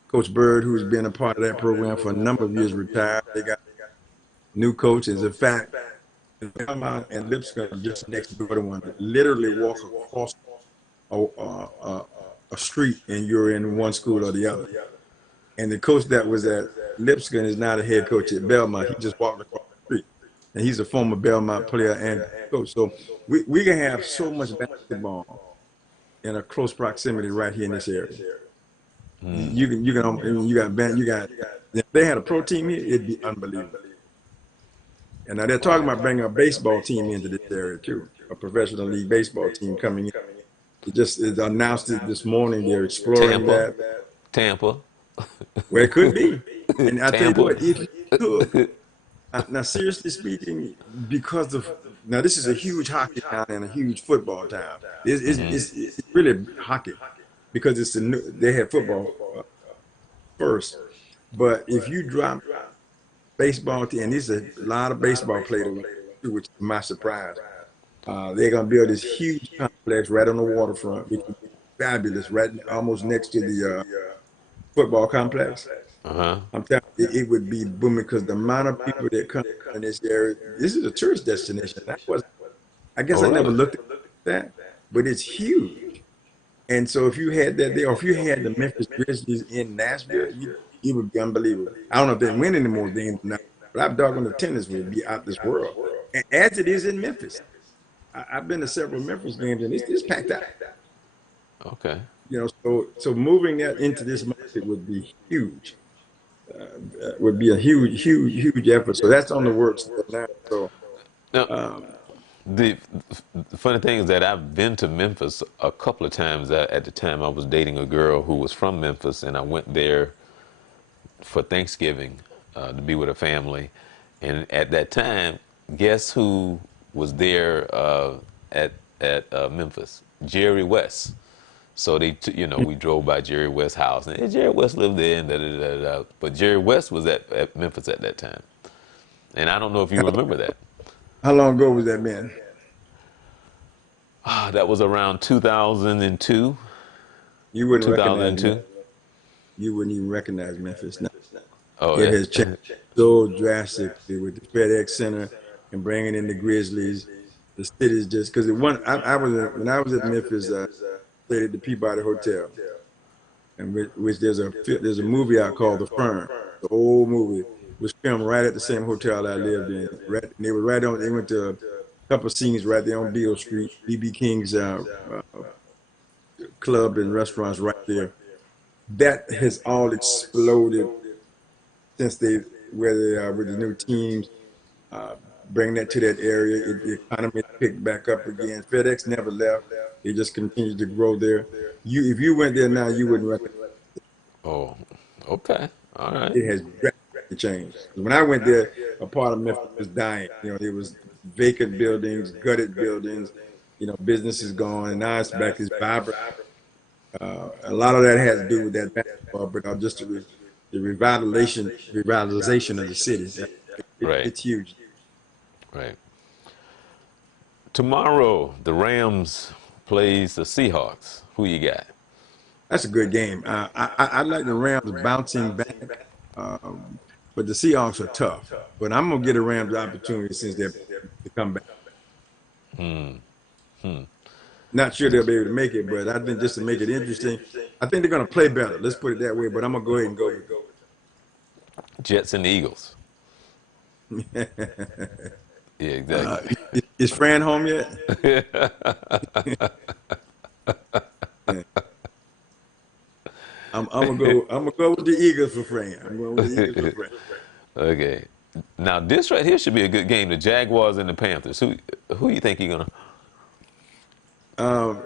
Coach Bird, who's been a part of that program for a number of years, retired. They got new coaches. In fact, Belmont and Lipscomb are just next door to one. Literally walk across a street and you're in one school or the other. And the coach that was at Lipscomb is now the head coach at Belmont. He just walked across the street. And he's a former Belmont player and coach. So we can have so much basketball in a close proximity right here in this area. You got if they had a pro team here, it'd be unbelievable. And now they're talking about bringing a baseball team into this area too, a professional league baseball team coming in. It announced it this morning. They're exploring Tampa. that. Tampa. Well, it could be. And I tell you Tampa. what, if you could, now seriously speaking, because of now this is a huge hockey town and a huge football town. It's really hockey because they had football first. But if you drop baseball team, and there's a lot of baseball players, which is my surprise. They're gonna build this huge complex right on the waterfront, which would be fabulous, right almost next to the football complex. Uh huh. I'm telling you, it would be booming because the amount of people that come in this area. This is a tourist destination. I guess Oh, I never really? looked at that, but it's huge. And so if you had that there, or if you had the Memphis Grizzlies in Nashville, it would be unbelievable. I don't know if they win any more games now, but I'm doggone the tennis would be out this world. And as it is in Memphis, I've been to several Memphis games and it's packed out. Okay. So moving that into this market would be huge. Would be a huge, huge, huge effort. So that's on the works now. So Now, um, the, the funny thing is that I've been to Memphis a couple of times. At the time, I was dating a girl who was from Memphis, and I went there for Thanksgiving to be with her family. And at that time, guess who was there at Memphis? Jerry West. So we drove by Jerry West's house, and Jerry West lived there, and da da da da. But Jerry West was at Memphis at that time, and I don't know if you remember that. how long ago was that, man? That was around 2002, You wouldn't recognize Memphis. 2002. You wouldn't even recognize Memphis now. Oh It yeah. has changed so drastically with the FedEx Center. and bringing in the Grizzlies. The city's just because I was when I was at Memphis, stayed at the Peabody Hotel, and which there's a movie out called The Firm. The old movie was filmed right at the same hotel I lived in. Right, and they were right on. They went to a couple of scenes right there on Beale Street. BB King's club and restaurants right there. That has all exploded since they where they are with the new teams. Uh, bring that to that area. The economy picked back up again. FedEx never left. They just continued to grow there. If you went there now, you wouldn't recognize Oh, okay. All right. it. It has drastically changed. When I went there, a part of Memphis was dying. It was vacant buildings, gutted buildings. Businesses gone, and now it's back. It's vibrant. A lot of that has to do with that basketball, but just the revitalization of the city. Right. It's huge. Right. Tomorrow, the Rams plays the Seahawks. Who you got? That's a good game. I like the Rams bouncing back, um, but the Seahawks are tough. But I'm gonna get the Rams the opportunity since they're to come back. Hmm. Hmm. Not sure they'll be able to make it, but I think just to make it interesting, I think they're gonna play better. Let's put it that way. But I'm gonna go ahead and go Jets and Eagles. with them. Yeah, exactly. Is Fran home yet? Yeah. I'm gonna go. I'm gonna go with the Eagles for Fran. I'm going with the Eagles for Fran. Okay. Now this right here should be a good game. The Jaguars and the Panthers. Who you think you're gonna? Um,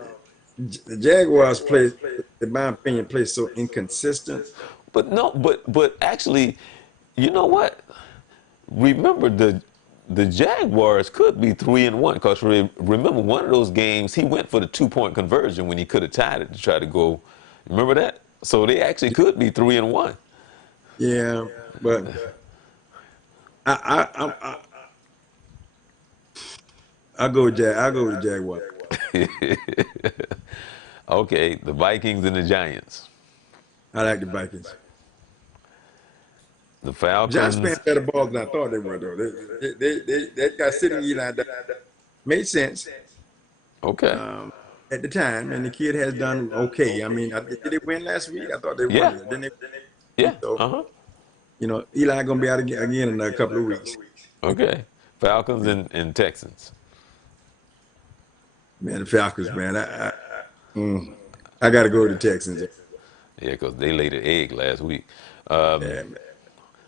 the Jaguars play, in my opinion, play so inconsistent. But no, but actually, you know what? Remember the Jaguars could be 3-1 because remember one of those games he went for the 2-point conversion when he could have tied it to try to go. Remember that? So they actually could be 3-1. Yeah, but I go with I go with the Jaguars. Okay, the Vikings and the Giants. I like the Vikings. The Giants playing Falcons. better ball than I thought they were, though. That guy sitting Eli that made sense Okay. um, at the time, and the kid has done okay. I mean, did they win last week? I thought they won. Yeah. Didn't they? Yeah. So, Uh-huh. Eli gonna be out again in a couple of weeks. Okay. Falcons Yeah. and Texans. Man, the Falcons, man. I got to go to the Texans. Yeah, because they laid an egg last week. Um, Yeah, man.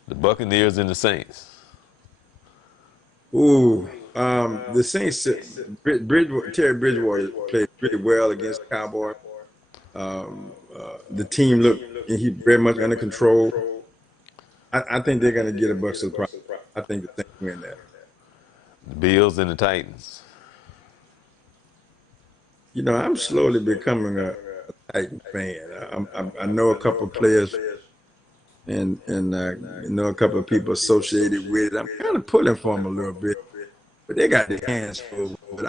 the Buccaneers and the Saints. Ooh, the Saints, Terry Bridgewater played pretty well against the Cowboys. The team looked he very much under control. I think they're going to get a Bucks surprise. I think the Saints win that. The Bills and the Titans. I'm slowly becoming a Titan fan. I know a couple of players and know a couple of people associated with it. I'm kind of pulling for them a little bit, but they got their hands full. But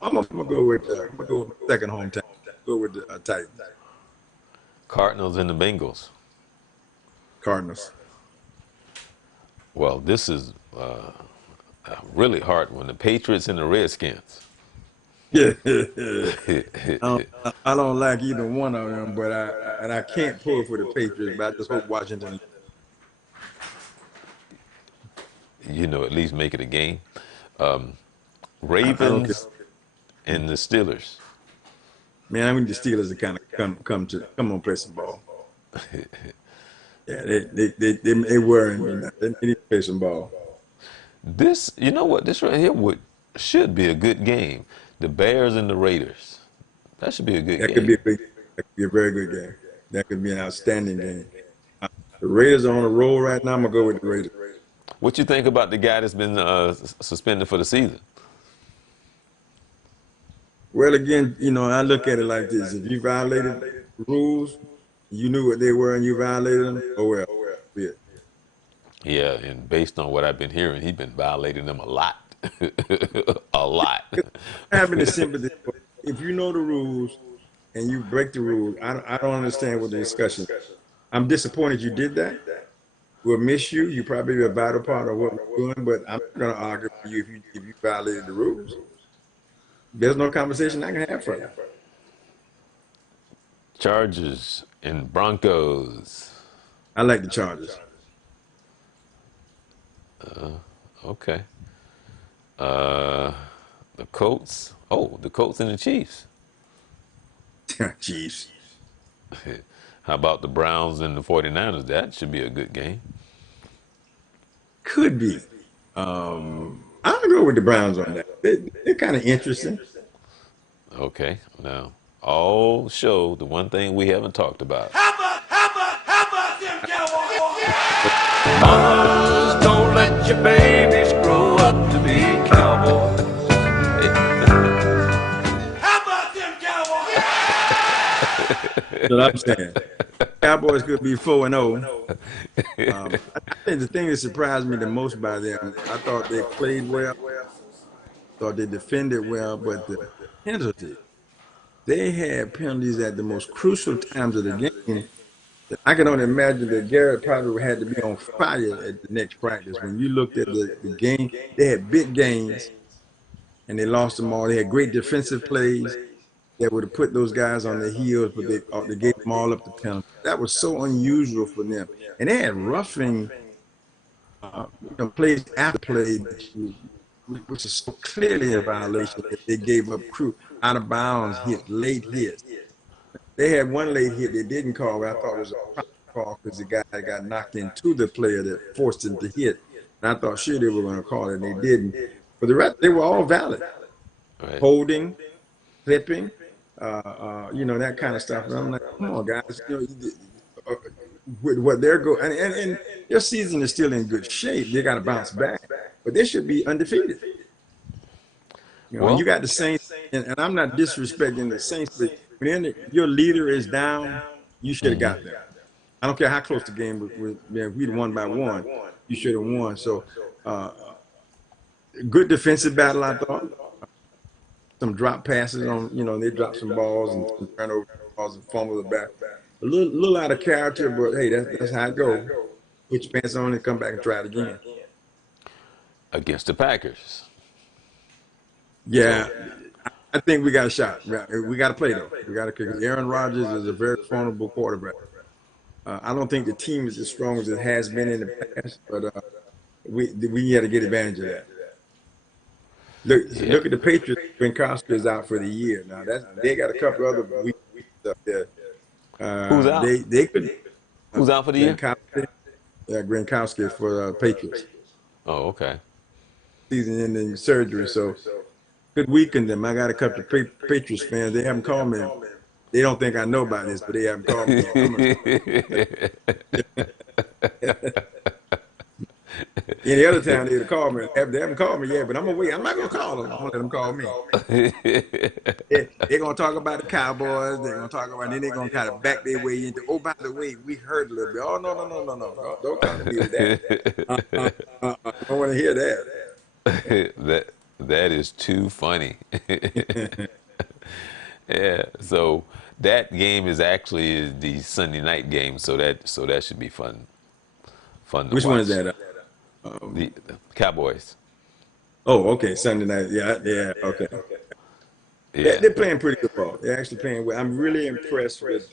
I'm gonna go with my second hometown. Go with the Titans, Cardinals and the Bengals. Cardinals. Well, this is a really hard one. The Patriots and the Redskins. Yeah, I don't like either one of them, but I can't pull for the Patriots. But I just hope Washington. At least make it a game. I don't care. Ravens and the Steelers. Man, I need the Steelers to kind of come on play some ball. Yeah, they worrying me now. They need to play some ball. This, you know what? This right here should be a good game. The Bears and the Raiders. That should be a good That could be game. that could be a very good game. That could be an outstanding game. The Raiders are on a roll right now. I'm gonna go with the Raiders. What you think about the guy that's been suspended for the season? Well, again, I look at it like this: if you violated rules, you knew what they were, and you violated them. Oh well, yeah. Yeah, and based on what I've been hearing, he's been violating them a lot. A lot. Having the sympathy. If you know the rules and you break the rules, I don't understand what the discussion. I'm disappointed you did that. We'll miss you. You probably be a vital part of what we're doing, but I'm not going to argue with you if you violated the rules. There's no conversation I can have for you. Chargers and Broncos. I like the Chargers. Okay. Uh, the Colts. Oh, the Colts and the Chiefs. Chiefs. How about the Browns and the 49ers? That should be a good game. Could be. I'll go with the Browns on that. They're kind of interesting. Okay. Now, all show the one thing we haven't talked about. How about them Cowboys? Mamas, don't let your babies grow up to be cowboys. How about them Cowboys? That's what I'm saying. Cowboys could be 4-0. I think the thing that surprised me the most by them, I thought they played well, thought they defended well, but the penalty, they had penalties at the most crucial times of the game. I can only imagine that Garrett probably had to be on fire at the next practice. When you looked at the game, they had big gains and they lost them all. They had great defensive plays that would have put those guys on their heels, but they gave them all up to penalty. That was so unusual for them. And they had roughing plays after play, which is so clearly a violation that they gave up crew out of bounds hit, late hits. They had one late hit they didn't call, but I thought it was a proper call because the guy got knocked into the player that forced him to hit. And I thought sure they were going to call it, and they didn't. But the rest, they were all valid. Right. Holding, flipping, that kind of stuff. And I'm like, come on, guys, with what they're going, and their season is still in good shape. They got to bounce back, but they should be undefeated. And you Well, got the Saints, and I'm not disrespecting the Saints, but when your leader is down, you should have got them. I don't care how close the game was. If we'd won by one, you should have won. So, good defensive battle, I thought. Some drop passes on, they dropped some balls and some turnover balls and fumble the back. A little out of character, but hey, that's how it goes. Put your pants on and come back and try it again. against the Packers. Yeah, So, I think we got a shot. We got to play though. We got to kick. Aaron Rodgers is a very formidable quarterback. I don't think the team is as strong as it has been in the past, but we got to get advantage of that. yeah. Look at the Patriots. Gronkowski is out for the year. Now they got a couple other weak stuff there. Who's out? They could Who's out for the year? Gronkowski, Gronkowski for Patriots Oh, okay. season-ending surgery, so could weaken them. I got a couple of Patriots fans. They haven't called me. They don't think I know about this, but they haven't called me. Any other time they would call me. They haven't called me yet, but I'm gonna wait. I'm not gonna call them. I'm gonna let them call me. They're gonna talk about the Cowboys. They're gonna talk about. Then they're gonna kind of back their way into. Oh, by the way, we heard a little bit. Oh no! Don't come to me with that. I don't want to hear that. that is too funny. Yeah. So that game is actually the Sunday night game. So that should be fun to Which one is watch. that? The Cowboys. Oh, okay, Sunday night. Yeah, okay. Yeah. They're playing pretty good ball. They're actually playing well. I'm really impressed with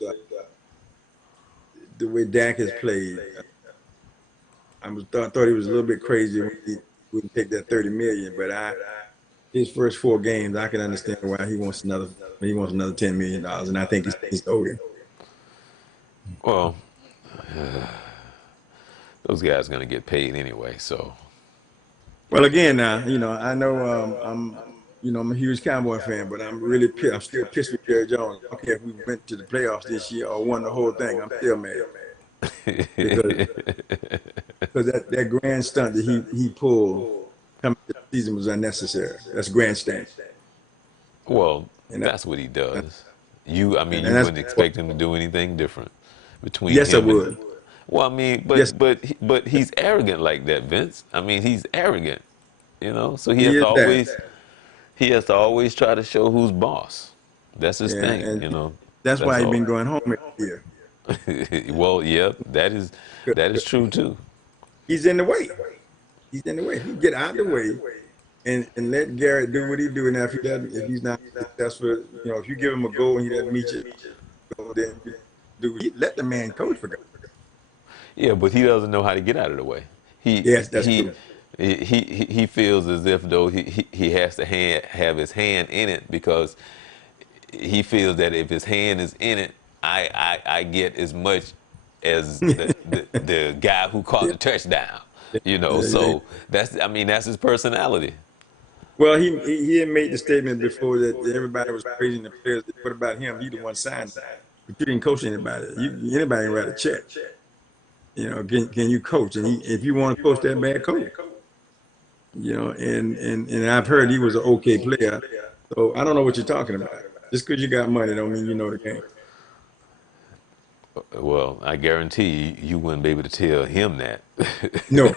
the way Dak has played. Thought he was a little bit crazy when he wouldn't take that 30 million, but his first 4 games, I can understand why he wants another $10 million, and I think he's owed him. Well, those guys are gonna get paid anyway. So Well, again, now I know I'm a huge Cowboy fan, but I'm really pissed. I'm still pissed with Jerry Jones. Okay, if we went to the playoffs this year or won the whole thing, I'm still mad because that grand stunt that he pulled coming to the season was unnecessary. That's grandstand, well, and that's what he does. You, I mean, and you that's wouldn't expect him to do anything different between yes, I him and. would. Well, I mean, Yes, but he's arrogant like that, Vince. I mean, he's arrogant, so he has he to is that. always try to show who's boss. That's his Yeah, thing, and that's That's why he's all. been going home every year. Well, yeah, that is true too. he's in the way. He's in the way. If he get out of the way and let Garrett do what he do, and if he doesn't, if he's not successful, if you give him a goal and he doesn't meet you, then let the man coach for God. Yeah, but he doesn't know how to get out of the way. He Yes, that's he true. he feels as if though he has to have his hand in it because he feels that if his hand is in it, I get as much as the guy who caught Yeah. the touchdown. Yeah. So that's his personality. Well, he had made the statement before that everybody was praising the players. What about him? He the one signed them, but you didn't coach anybody. Anybody can write a check. Can you coach? And if you want to coach that bad, coach. And I've heard he was an okay player. So I don't know what you're talking about. Just because you got money don't mean you know the game. Well, I guarantee you wouldn't be able to tell him that. No,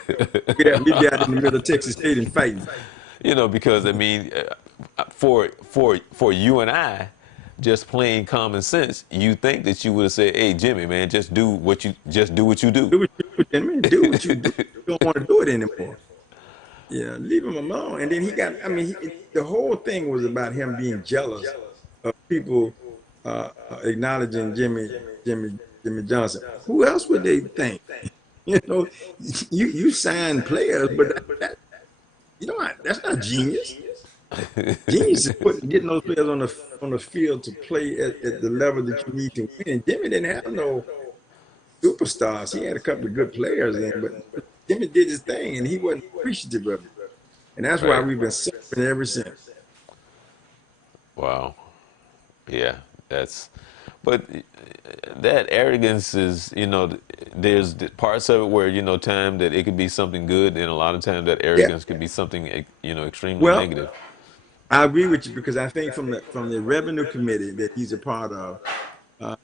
we got in the middle of Texas State and fighting. Because for you and I, just plain common sense, you think that you would have said, "Hey, Jimmy, man, just do what you do." Do what you do, gentlemen. Do what you do. You don't want to do it anymore. Yeah, leave him alone. And then he got. I mean, the whole thing was about him being jealous of people acknowledging Jimmy Johnson. Who else would they think? You know, you sign players, but that's not genius. Genius is getting those players on the field to play at the level that you need to win. And Jimmy didn't have no superstars. He had a couple of good players in, but Jimmy did his thing, and he wasn't appreciative of it. And that's why Right. we've been suffering ever since. Wow. Yeah, but that arrogance is, there's parts of it where, time that it could be something good, and a lot of times that Yeah. arrogance could be something, extremely Well, negative. I agree with you because I think from the revenue committee that he's a part of,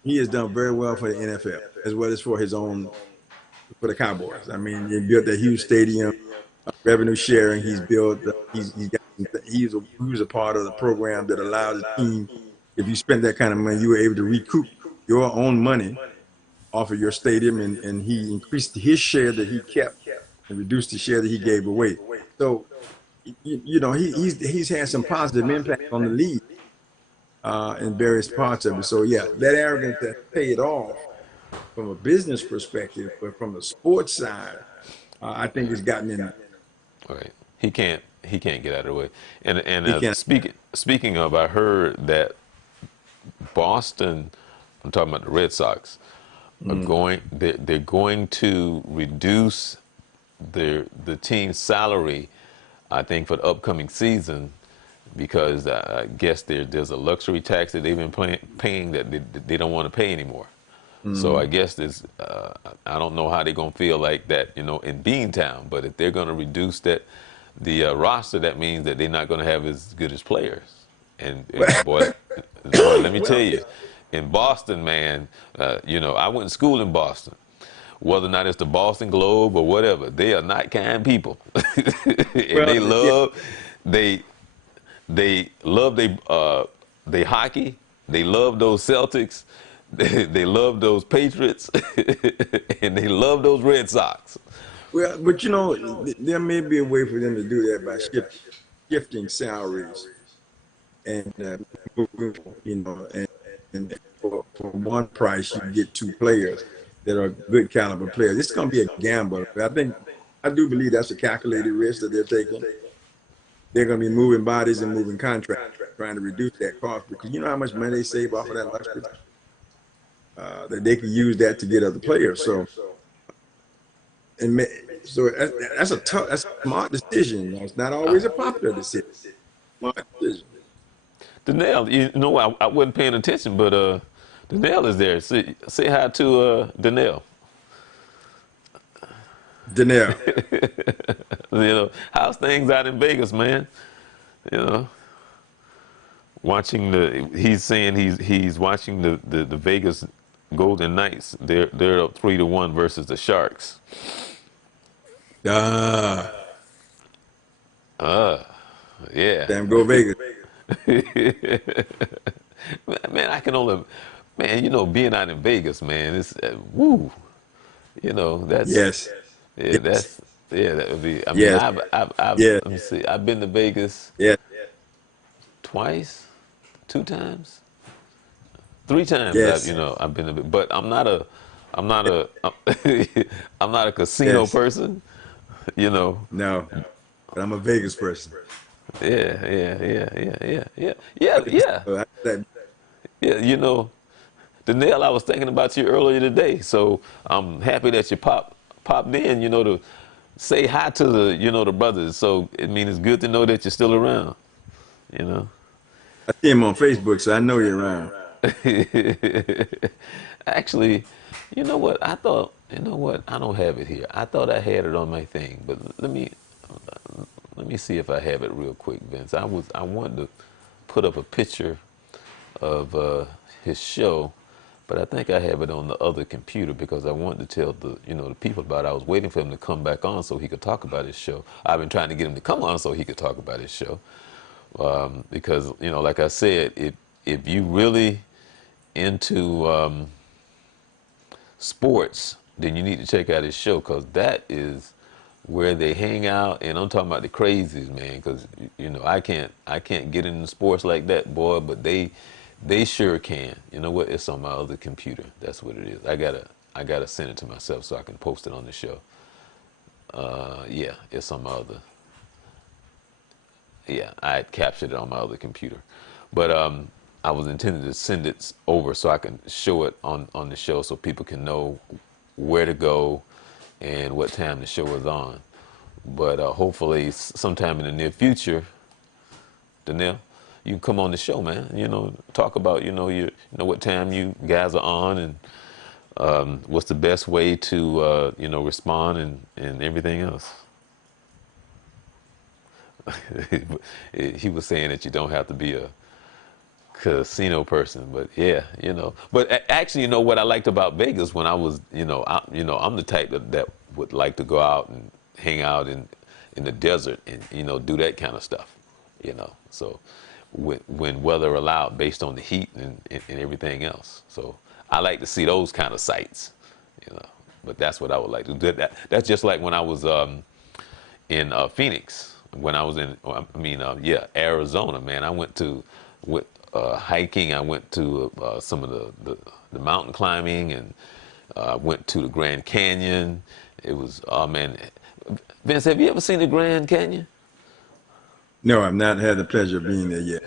he has done very well for the NFL as well as for his own for the Cowboys. I mean, he built that huge stadium, revenue sharing. He's built. He's got. He was a part of the program that allowed the team. If you spent that kind of money, you were able to recoup your own money off of your stadium, and he increased his share that he kept and reduced the share that he gave away. So, he's had some positive impact on the league in various parts of it. So, yeah, that arrogance has paid off from a business perspective, but from the sports side, I think it's gotten in. Right. He can't get out of the way. And He can't. speaking of, I heard that Boston, I'm talking about the Red Sox, are they're going to reduce the team's salary, I think, for the upcoming season, because I guess there's a luxury tax that they've been paying that they don't want to pay anymore. So I guess I don't know how they're gonna feel like that, in Beantown. But if they're gonna reduce the roster, that means that they're not gonna have as good as players. And boy, let me tell Well, you, in Boston, man, I went to school in Boston. Whether or not it's the Boston Globe or whatever, they are not kind people, and well, yeah. they they love they hockey. They love those Celtics. They love those Patriots, and they love those Red Sox. Well, but there may be a way for them to do that by shifting salaries and and for one price you get two players that are good caliber players. It's going to be a gamble. I do believe that's a calculated risk that they're taking. They're going to be moving bodies and moving contracts, trying to reduce that cost because you know how much money they save off of that luxury that they can use that to get other players. So that's a smart decision. It's not always a popular decision. Smart decision. Danelle, I wasn't paying attention, but Danelle is there. Say hi to Danelle. Danielle. How's things out in Vegas, man? You know, he's saying he's watching the Vegas Golden Knights. They're up 3-1 versus the Sharks. Ah, Yeah. damn, go Vegas. Man, I can only, man, being out in Vegas, man, it's woo. That's Yes. Yeah, Yes, that's yeah. That would be. I mean, yes, yes, let me see. I've been to Vegas yes, twice, two times, three times. yes, I've been to, but I'm not a, I'm not a casino yes. person. You know. No, but I'm a Vegas person. Yeah, yeah, yeah, yeah, yeah, yeah, I yeah, just, yeah, I that, yeah. Danielle, I was thinking about you earlier today, so I'm happy that you popped in. To say hi to the brothers. So I mean, it's good to know that you're still around. You know. I see him on Facebook, so I know you're around. Actually, you know what? I thought, you know what? I don't have it here. I thought I had it on my thing, but let me see if I have it real quick, Vince. I wanted to put up a picture of his show, but I think I have it on the other computer because I wanted to tell the people about it. I was waiting for him to come back on so he could talk about his show. I've been trying to get him to come on so he could talk about his show. Because like I said, if you really into sports, then you need to check out his show because that is where they hang out. And I'm talking about the crazies, man. Because I can't get into sports like that, boy. But they sure can. You know what? It's on my other computer. That's what it is. I gotta send it to myself so I can post it on the show. Yeah, it's on my other. Yeah, I had captured it on my other computer, but I was intending to send it over so I can show it on the show so people can know where to go and what time the show is on. But hopefully, sometime in the near future, Danielle, you can come on the show, man. Talk about what time you guys are on and what's the best way to respond and everything else. He was saying that you don't have to be a casino person, but yeah, But actually, what I liked about Vegas when I was, I'm the type that would like to go out and hang out in the desert and do that kind of stuff, So when weather allowed, based on the heat and everything else. So I like to see those kind of sights, you know. But that's what I would like to do. That's just like when I was in Phoenix, when I was in, Arizona, man. I went hiking. I went to some of the mountain climbing and went to the Grand Canyon. It was, oh man, Vince, have you ever seen the Grand Canyon? No, I've not had the pleasure of being there yet.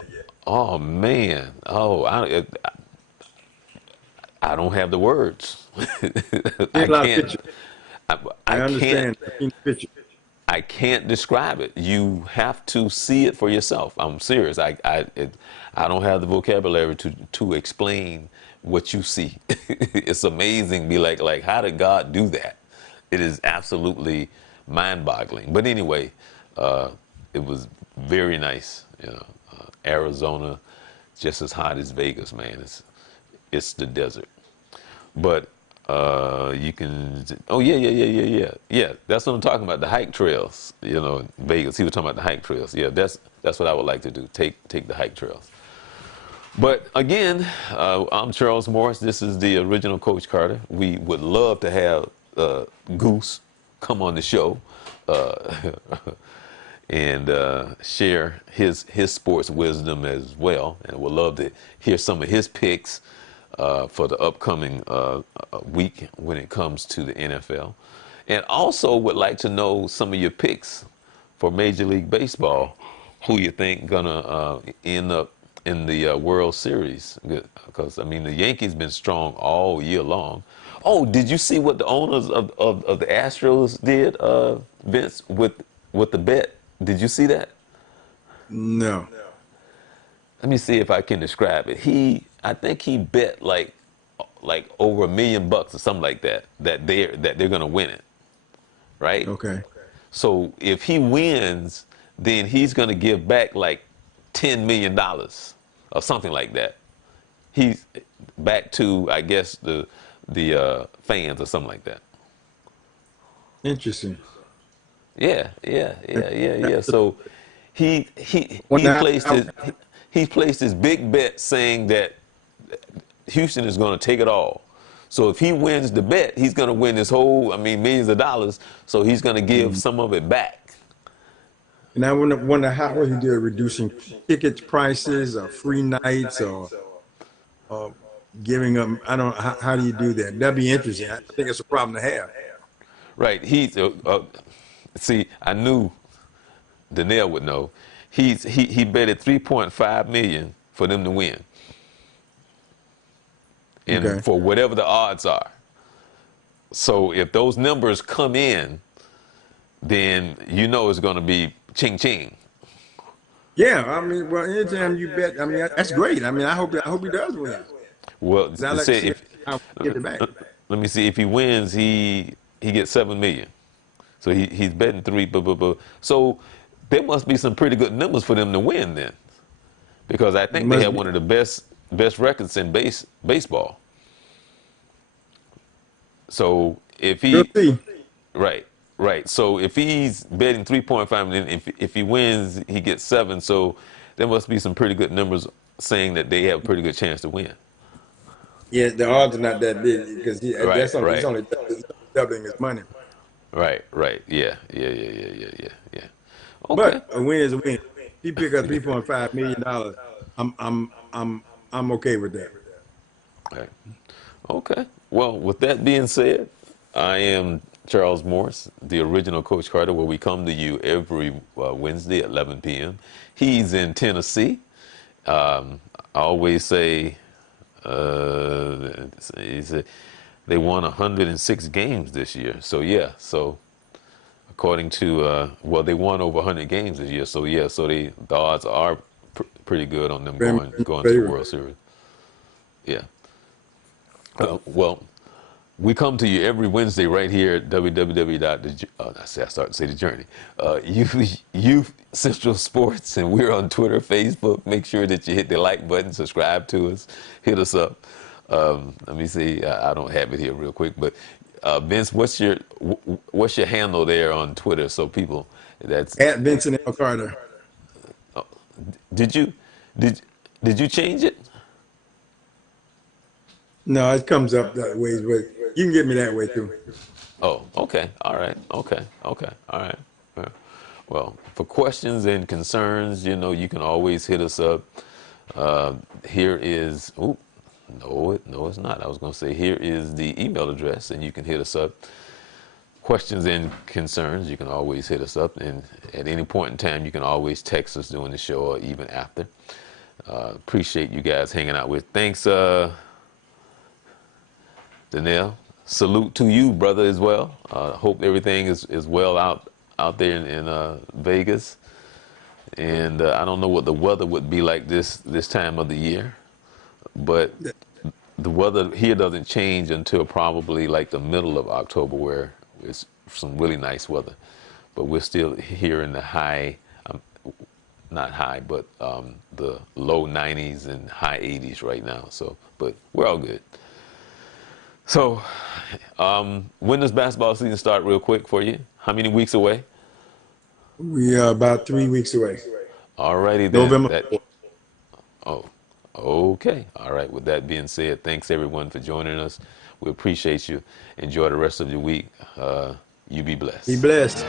Oh man, I don't have the words. See I a lot of can't. pictures. I, I I can't. understand. I've seen the picture. I can't describe it. You have to see it for yourself. I'm serious. I don't have the vocabulary to explain what you see. It's amazing. Be like, how did God do that? It is absolutely mind-boggling. But anyway, it was very nice. Arizona, just as hot as Vegas, man. It's the desert. But you can. Oh yeah, yeah, yeah, yeah, yeah, yeah. That's what I'm talking about. The hike trails. Vegas. He was talking about the hike trails. Yeah, that's what I would like to do. Take the hike trails. But again, I'm Charles Morris. This is the original Coach Carter. We would love to have Goose come on the show uh, and share his sports wisdom as well. And we'd love to hear some of his picks for the upcoming week when it comes to the NFL. And also would like to know some of your picks for Major League Baseball. Who you think gonna end up in the World Series? Because I mean, the Yankees been strong all year long. Oh, did you see what the owners of the Astros did, Vince, with the bet? Did you see that? No. Let me see if I can describe it. I think he bet like over $1 million or something like that that they're gonna win it, right? Okay. So if he wins, then he's gonna give back like $10 million or something like that. He's back to, I guess, the fans or something like that. Interesting. Yeah, yeah, yeah, yeah, yeah. So he he When he I, placed I, his he placed his big bet saying that Houston is going to take it all. So if he wins the bet, he's going to win this whole, I mean, millions of dollars. So he's going to give Mm. some of it back. And I wonder how what he did, reducing ticket prices or free nights or giving them. I don't. How do you do that? That'd be interesting. I think it's a problem to have. Right. See, I knew Danielle would know. He betted 3.5 million for them to win, and Okay. for whatever the odds are. So if those numbers come in, then you know it's going to be ching ching. Yeah. I mean, well, anytime you bet, I mean, that's great. I mean, I hope he does win. Well, I like to say see if how he get it back. let me see, if he wins, he gets 7 million. So he's betting three, So there must be some pretty good numbers for them to win then, because I think they Must have be. one of the best records in baseball. So if We'll he see. right, right. So if he's betting 3.5 million, if he wins, he gets 7. So there must be some pretty good numbers saying that they have a pretty good chance to win. Yeah, the odds are not that big because Right, he's right. only doubling his money. Right, right. Yeah, yeah, yeah, yeah, yeah, yeah, yeah. Okay. But a win is a win. If he pick up $3.5 million, I'm okay with that. Right. Okay. Well, with that being said, I am Charles Morris, the original Coach Carter, where we come to you every Wednesday at 11 p.m. He's in Tennessee. I always say, he said they won 106 games this year. So yeah, so according to well, they won over 100 games this year. So yeah, so the odds are pretty good on them Very much in going to the favor. World Series. Yeah. Well, we come to you every Wednesday right here at www. I start to say the journey. Youth Central Sports, and we're on Twitter, Facebook. Make sure that you hit the like button, subscribe to us, hit us up. Let me see. I don't have it here real quick, but Vince, what's your handle there on Twitter so people that's At Vincent L. Carter. did you did did you change it? No, it comes up that way, but you can get me that way too. Oh, okay. All right. Okay. Okay. All right. Well, for questions and concerns, you can always hit us up. Here is, no, it's not. I was going to say, here is the email address, and you can hit us up. Questions and concerns, you can always hit us up. And at any point in time, you can always text us during the show or even after. Appreciate you guys hanging out with. Thanks, Danelle. Salute to you, brother, as well. Hope everything is well out there in Vegas. And I don't know what the weather would be like this time of the year, but the weather here doesn't change until probably like the middle of October, where it's some really nice weather. But we're still here in the high, not high, but the low 90s and high 80s right now. So, but we're all good. So, when does basketball season start, real quick for you? How many weeks away? We are about 3 weeks away. Alrighty then. November 4th. Oh, okay. All right. With that being said, thanks everyone for joining us. We appreciate you. Enjoy the rest of your week. You be Be blessed. blessed.